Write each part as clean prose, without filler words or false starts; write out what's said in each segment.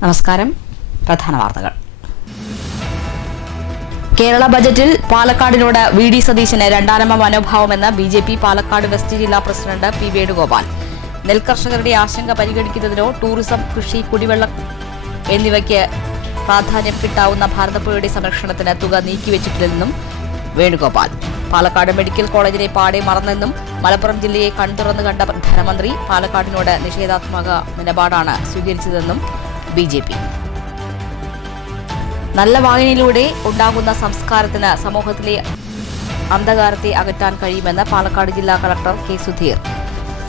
നമസ്കാരം. പ്രധാന വാർത്തകൾ. കേരള ബജറ്റിൽ പാലക്കാടിനോട് വി ഡി സതീശന് രണ്ടാനമ്മ മനോഭാവമെന്ന് ബി.ജെ.പി. പാലക്കാട് വെസ്റ്റ് ജില്ലാ പ്രസിഡന്റ് പി വേണുഗോപാൽ. നെൽകർഷകരുടെ ആശങ്ക പരിഗണിക്കുന്നതിനോ ടൂറിസം, കൃഷി, കുടിവെള്ളം എന്നിവയ്ക്ക് പ്രാധാന്യം കിട്ടാവുന്ന ഭാരതപ്പുഴയുടെ സംരക്ഷണത്തിന് തുക നീക്കിവെച്ചിട്ടില്ലെന്നും വേണുഗോപാൽ. പാലക്കാട് മെഡിക്കൽ കോളേജിനെ പാടെ മറന്നെന്നും മലപ്പുറം ജില്ലയെ കൺതുറന്നു കണ്ട ധനമന്ത്രി പാലക്കാടിനോട് നിഷേധാത്മക നിലപാടാണ് സ്വീകരിച്ചതെന്നും ബി.ജെ.പി. നല്ല വായനയിലൂടെ ഉണ്ടാകുന്ന സംസ്കാരത്തിന് സമൂഹത്തിലെ അന്ധകാരത്തെ അകറ്റാൻ കഴിയുമെന്ന് പാലക്കാട് ജില്ലാ കളക്ടർ കെ സുധീർ.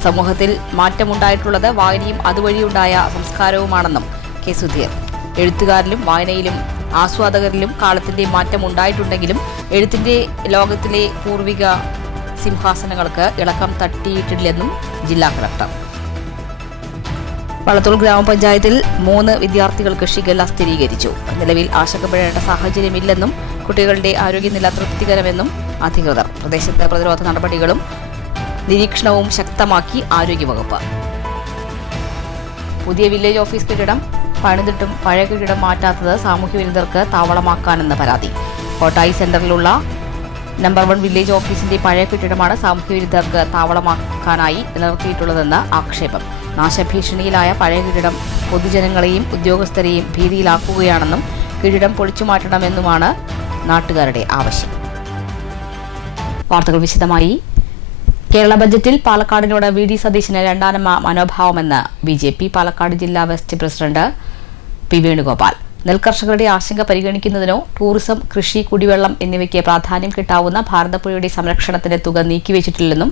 സമൂഹത്തിൽ മാറ്റമുണ്ടായിട്ടുള്ളത് വായനയും അതുവഴിയുണ്ടായ സംസ്കാരവുമാണെന്നും കെ സുധീർ. എഴുത്തുകാരിലും വായനയിലും ആസ്വാദകരിലും കാലത്തിന്റെ മാറ്റം ഉണ്ടായിട്ടുണ്ടെങ്കിലും എഴുത്തിന്റെ ലോകത്തിലെ പൂർവിക സിംഹാസനങ്ങൾക്ക് ഇളക്കം തട്ടിയിട്ടില്ലെന്നും ജില്ലാ കളക്ടർ. വളത്തൂർ ഗ്രാമപഞ്ചായത്തിൽ 3 വിദ്യാർത്ഥികൾക്ക് ഷിഗല്ല സ്ഥിരീകരിച്ചു. നിലവിൽ ആശങ്കപ്പെടേണ്ട സാഹചര്യമില്ലെന്നും കുട്ടികളുടെ ആരോഗ്യനില തൃപ്തികരമെന്നും അധികൃതർ. പ്രദേശത്ത് പ്രതിരോധ നടപടികളും നിരീക്ഷണവും ശക്തമാക്കി ആരോഗ്യവകുപ്പ്. പുതിയ വില്ലേജ് ഓഫീസ് കെട്ടിടം പണിതിട്ടും പഴയ കെട്ടിടം മാറ്റാത്തത് സാമൂഹ്യവിരുദ്ധർക്ക് താവളമാക്കാനെന്ന് പരാതി. കോട്ടായി സെന്ററിലുള്ള നമ്പർ 1 വില്ലേജ് ഓഫീസിന്റെ പഴയ കെട്ടിടമാണ് സാമൂഹ്യവിരുദ്ധർക്ക് താവളമാക്കാനായി നിലനിർത്തിയിട്ടുള്ളതെന്ന് ആക്ഷേപം. നാശഭീഷണിയിലായ പഴയ കെട്ടിടം പൊതുജനങ്ങളെയും ഉദ്യോഗസ്ഥരെയും ഭീതിയിലാക്കുകയാണെന്നും കെട്ടിടം പൊളിച്ചുമാറ്റണമെന്നുമാണ് നാട്ടുകാരുടെ ആവശ്യം. വാർത്തകൾ വിശദമായി. കേരള ബജറ്റിൽ പാലക്കാടിനോട് വി ഡി സതീശന് രണ്ടാനമ്മ മനോഭാവമെന്ന് ബി.ജെ.പി. പാലക്കാട് ജില്ലാ വെസ്റ്റ് പ്രസിഡന്റ് പി വേണുഗോപാൽ. നെൽകർഷകരുടെ ആശങ്ക പരിഗണിക്കുന്നതിനോ ടൂറിസം, കൃഷി, കുടിവെള്ളം എന്നിവയ്ക്ക് പ്രാധാന്യം കിട്ടാവുന്ന ഭാരതപ്പുഴയുടെ സംരക്ഷണത്തിന് തുക നീക്കിവെച്ചിട്ടില്ലെന്നും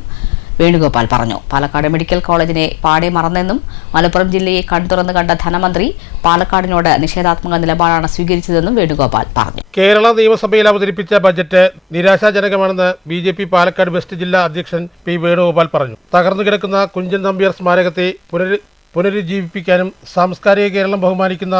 വേണുഗോപാൽ പറഞ്ഞു. പാലക്കാട് മെഡിക്കൽ കോളേജിനെ പാടെ മറന്നെന്നും മലപ്പുറം ജില്ലയെ കൺതുറന്നു കണ്ട ധനമന്ത്രി പാലക്കാടിനോട് നിഷേധാത്മക നിലപാടാണ് സ്വീകരിച്ചതെന്നും വേണുഗോപാൽ പറഞ്ഞു. കേരള നിയമസഭയിൽ അവതരിപ്പിച്ച ബജറ്റ് നിരാശാജനകമാണെന്ന് ബി.ജെ.പി. പാലക്കാട് വെസ്റ്റ് ജില്ലാ അധ്യക്ഷൻ പി വേണുഗോപാൽ പറഞ്ഞു. തകർന്നു കിടക്കുന്ന കുഞ്ചൻ നമ്പ്യാർ സ്മാരകത്തെ പുനരുജ്ജീവിപ്പിക്കാനും സാംസ്കാരിക കേരളം ബഹുമാനിക്കുന്ന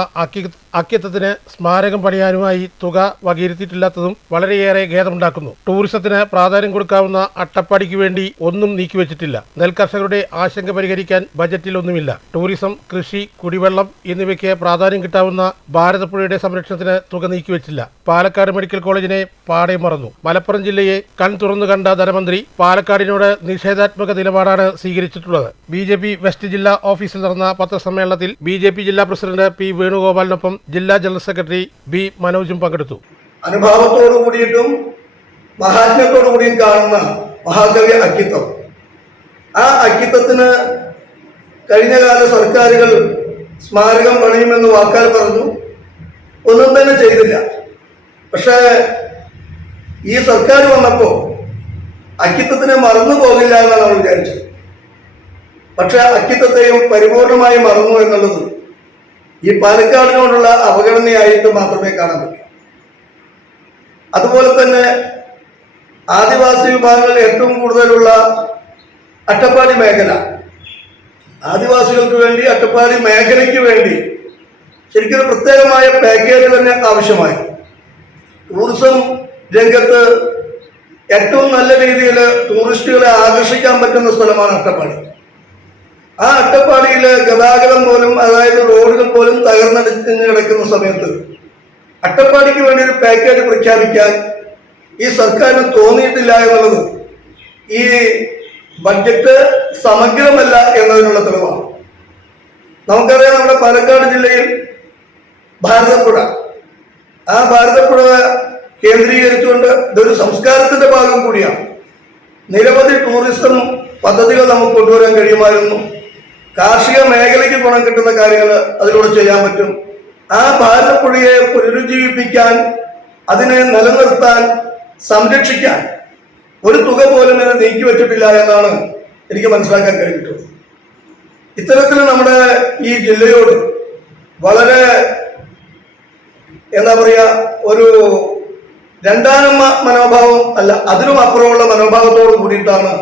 അക്കിത്തത്തിന് സ്മാരകം പണിയാനുമായി തുക വകയിരുത്തിയിട്ടില്ലാത്തതും വളരെയേറെ ഖേദമുണ്ടാക്കുന്നു. ടൂറിസത്തിന് പ്രാധാന്യം കൊടുക്കാവുന്ന അട്ടപ്പാടിക്ക് വേണ്ടി ഒന്നും നീക്കിവെച്ചിട്ടില്ല. നെൽകർഷകരുടെ ആശങ്ക പരിഹരിക്കാൻ ബജറ്റിൽ ഒന്നുമില്ല. ടൂറിസം, കൃഷി, കുടിവെള്ളം എന്നിവയ്ക്ക് പ്രാധാന്യം കിട്ടാവുന്ന ഭാരതപ്പുഴയുടെ സംരക്ഷണത്തിന് തുക നീക്കിവെച്ചില്ല. പാലക്കാട് മെഡിക്കൽ കോളേജിനെ പാടെ മറന്നു. മലപ്പുറം ജില്ലയെ തുറന്നു കണ്ട ധനമന്ത്രി പാലക്കാടിനോട് നിഷേധാത്മക നിലപാടാണ് സ്വീകരിച്ചിട്ടുള്ളത്. ബി.ജെ.പി. വെസ്റ്റ് ജില്ലാ ഓഫീസിൽ നടന്ന പത്രസമ്മേളനത്തിൽ ബി.ജെ.പി. ജില്ലാ പ്രസിഡന്റ് പി വേണുഗോപാലിനൊപ്പം ജില്ലാ ജനറൽ സെക്രട്ടറി ബി മനോജും പങ്കെടുത്തു. അനുഭാവത്തോടു കൂടിയിട്ടും മഹാത്മ്യത്തോടു കൂടിയും കാണുന്ന മഹാകവി അക്കിത്തം. ആ അക്കിത്തത്തിന് കഴിഞ്ഞകാല സർക്കാരുകൾ സ്മാരകം പണിയുമെന്ന് വാക്കാൽ പറഞ്ഞു, ഒന്നും തന്നെ ചെയ്തില്ല. പക്ഷേ ഈ സർക്കാർ വന്നപ്പോൾ അക്കിത്തത്തിനെ മറന്നു പോകില്ല എന്നാണ് നമ്മൾ വിചാരിച്ചത്. പക്ഷെ അക്കിത്തത്തെയും പരിപൂർണമായി മറന്നു എന്നുള്ളത് ഈ പാലക്കാടിനോടുള്ള അവഗണനയായിട്ട് മാത്രമേ കാണാൻ പറ്റൂ. അതുപോലെ തന്നെ ആദിവാസി വിഭാഗങ്ങളിൽ ഏറ്റവും കൂടുതലുള്ള അട്ടപ്പാടി മേഖല, ആദിവാസികൾക്ക് വേണ്ടി അട്ടപ്പാടി മേഖലയ്ക്ക് വേണ്ടി ശരിക്കും പ്രത്യേകമായ പാക്കേജ് തന്നെ ആവശ്യമായി. ടൂറിസം രംഗത്ത് ഏറ്റവും നല്ല രീതിയിൽ ടൂറിസ്റ്റുകളെ ആകർഷിക്കാൻ പറ്റുന്ന സ്ഥലമാണ് അട്ടപ്പാടി. ആ അട്ടപ്പാടിയിലെ ഗതാഗതം പോലും, അതായത് റോഡുകൾ പോലും തകർന്നടിഞ്ഞ് കിടക്കുന്ന സമയത്ത് അട്ടപ്പാടിക്ക് വേണ്ടി ഒരു പാക്കേജ് പ്രഖ്യാപിക്കാൻ ഈ സർക്കാരിന് തോന്നിയിട്ടില്ല എന്നുള്ളത് ഈ ബഡ്ജറ്റ് സമഗ്രമല്ല എന്നതിനുള്ള തെളിവാണ്. നമുക്കറിയാം, നമ്മുടെ പാലക്കാട് ജില്ലയിൽ ഭാരതപ്പുഴ, ആ ഭാരതപ്പുഴ കേന്ദ്രീകരിച്ചുകൊണ്ട് ഇതൊരു സംസ്കാരത്തിന്റെ ഭാഗം കൂടിയാണ്. നിരവധി ടൂറിസം പദ്ധതികൾ നമുക്ക് കൊണ്ടുവരാൻ കഴിയുമായിരുന്നു. കാർഷിക മേഖലയ്ക്ക് ഗുണം കിട്ടുന്ന കാര്യങ്ങൾ അതിലൂടെ ചെയ്യാൻ പറ്റും. ആ ഭാരതപ്പുഴയെ പുനരുജ്ജീവിപ്പിക്കാൻ, അതിനെ നിലനിർത്താൻ, സംരക്ഷിക്കാൻ ഒരു തുക പോലും ഇത് നീക്കിവെച്ചിട്ടില്ല എന്നാണ് എനിക്ക് മനസ്സിലാക്കാൻ കഴിഞ്ഞിട്ടുള്ളത്. ഇത്തരത്തിൽ നമ്മുടെ ഈ ജില്ലയോട് വളരെ എന്താ പറയുക, ഒരു രണ്ടാനമ്മ മനോഭാവം അല്ല, അതിനും അപ്പുറമുള്ള മനോഭാവത്തോട് കൂടിയിട്ടാണ്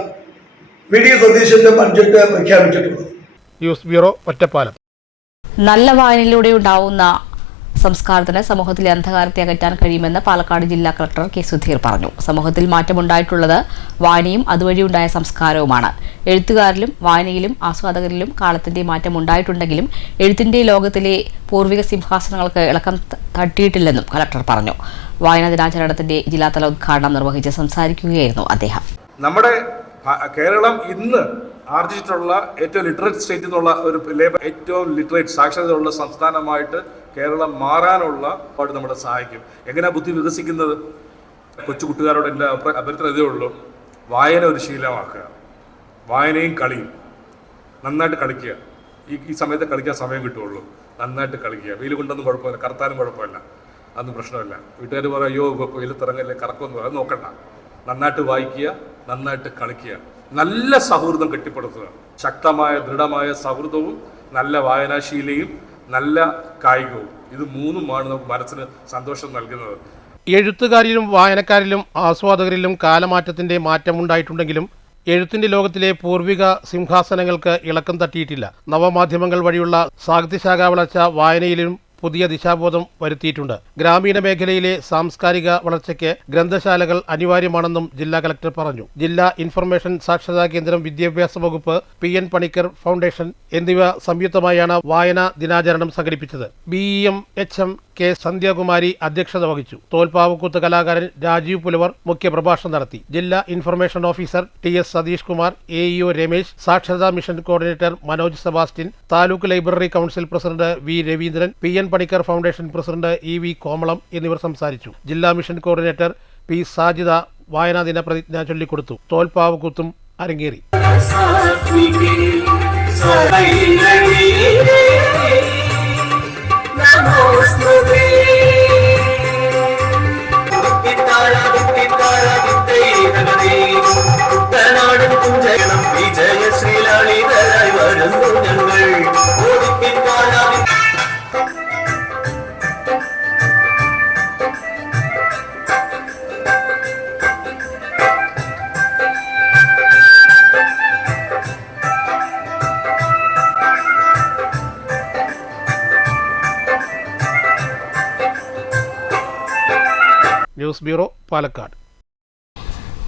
വി ഡി സതീശന്റെ ബഡ്ജറ്റ് പ്രഖ്യാപിച്ചിട്ടുള്ളത്. News bureau, Ottapalam. നല്ല വായനയിലൂടെ ഉണ്ടാവുന്ന സംസ്കാരത്തിന് സമൂഹത്തിലെ അന്ധകാരത്തെ അകറ്റാൻ കഴിയുമെന്ന് പാലക്കാട് ജില്ലാ കളക്ടർ കെ സുധീർ പറഞ്ഞു. സമൂഹത്തിൽ മാറ്റമുണ്ടായിട്ടുള്ളത് വായനയും അതുവഴിയുണ്ടായ സംസ്കാരവുമാണ്. എഴുത്തുകാരിലും വായനയിലും ആസ്വാദകരിലും കാലത്തിന്റെ മാറ്റമുണ്ടായിട്ടുണ്ടെങ്കിലും എഴുത്തിന്റെ ലോകത്തിലെ പൂർവിക സിംഹാസനങ്ങൾക്ക് ഇളക്കം തട്ടിയിട്ടില്ലെന്നും കളക്ടർ പറഞ്ഞു. വായനാ ദിനാചരണത്തിന്റെ ജില്ലാതല ഉദ്ഘാടനം നിർവഹിച്ച് സംസാരിക്കുകയായിരുന്നു അദ്ദേഹം. നമ്മുടെ കേരളം ഇന്ന് ആർജിച്ചിട്ടുള്ള ഏറ്റവും ലിറ്ററേറ്റ് സ്റ്റേറ്റ് എന്നുള്ള ഒരു ഏറ്റവും ലിറ്ററേറ്റ് സാക്ഷരതയുള്ള സംസ്ഥാനമായിട്ട് കേരളം മാറാനുള്ള നമ്മളെ സഹായിക്കും. എങ്ങനെയാണ് ബുദ്ധി വികസിക്കുന്നത്? കൊച്ചുകുട്ടുകാരോട് എൻ്റെ അഭ്യർത്ഥന ഇതേ ഉള്ളൂ, വായന ഒരു ശീലമാക്കുക, വായനയും കളിയും നന്നായിട്ട് കളിക്കുക. ഈ സമയത്ത് കളിക്കാൻ സമയം കിട്ടുള്ളൂ. നന്നായിട്ട് കളിക്കുക. വെയിൽ കൊണ്ടൊന്നും കുഴപ്പമില്ല, കറുത്താനും കുഴപ്പമില്ല, അതൊന്നും പ്രശ്നമില്ല. വീട്ടുകാർ പറയും അയ്യോ വെയിലത്തിറങ്ങല്ലേ കറക്കൊന്നും, അത് നോക്കണ്ട. നന്നായിട്ട് വായിക്കുക, നന്നായിട്ട് കളിക്കുക, നല്ല സൗഹൃദം കെട്ടിപ്പടുത്തുക. ശക്തമായ ദൃഢമായ സൗഹൃദവും നല്ല വായനാശീലയും നല്ല കായികവും, ഇത് മൂന്നുമാണ് നമുക്ക് മനസ്സിന് സന്തോഷം നൽകുന്നത്. എഴുത്തുകാരിലും വായനക്കാരിലും ആസ്വാദകരിലും കാലമാറ്റത്തിന്റെ മാറ്റമുണ്ടായിട്ടുണ്ടെങ്കിലും എഴുത്തിന്റെ ലോകത്തിലെ പൂർവിക സിംഹാസനങ്ങൾക്ക് ഇളക്കം തട്ടിയിട്ടില്ല. നവമാധ്യമങ്ങൾ വഴിയുള്ള സാഹിത്യശാഖ വളർച്ച വായനയിലും പുതിയ ദിശാബോധം വരുത്തിയിട്ടുണ്ട്. ഗ്രാമീണ മേഖലയിലെ സാംസ്കാരിക വളർച്ചയ്ക്ക് ഗ്രന്ഥശാലകൾ അനിവാര്യമാണെന്നും ജില്ലാ കളക്ടർ പറഞ്ഞു. ജില്ലാ ഇൻഫർമേഷൻ സാക്ഷരതാ കേന്ദ്രം, വിദ്യാഭ്യാസ വകുപ്പ്, PN പണിക്കർ ഫൗണ്ടേഷൻ എന്നിവ സംയുക്തമായാണ് വായനാ ദിനാചരണം സംഘടിപ്പിച്ചത്. BEM HM കെ സന്ധ്യാകുമാരി അധ്യക്ഷത വഹിച്ചു. തോൽപ്പാവക്കൂത്ത് കലാകാരൻ രാജീവ് പുലവർ മുഖ്യപ്രഭാഷണം നടത്തി. ജില്ലാ information officer TS Satheesh Kumar, AEO Ramesh, സാക്ഷരതാ mission coordinator Manoj Sebastian, taluk library council president V Raveendran, PN Panicker foundation president EV Komalam എന്നിവർ സംസാരിച്ചു. ജില്ലാ മിഷൻ കോർഡിനേറ്റർ P സാജിദ വായനാ ദിന പ്രതിജ്ഞ ചൊല്ലിക്കൊടുത്തു. തോൽപ്പാവക്കൂത്തും അരങ്ങേറി. News bureau, Palakkad.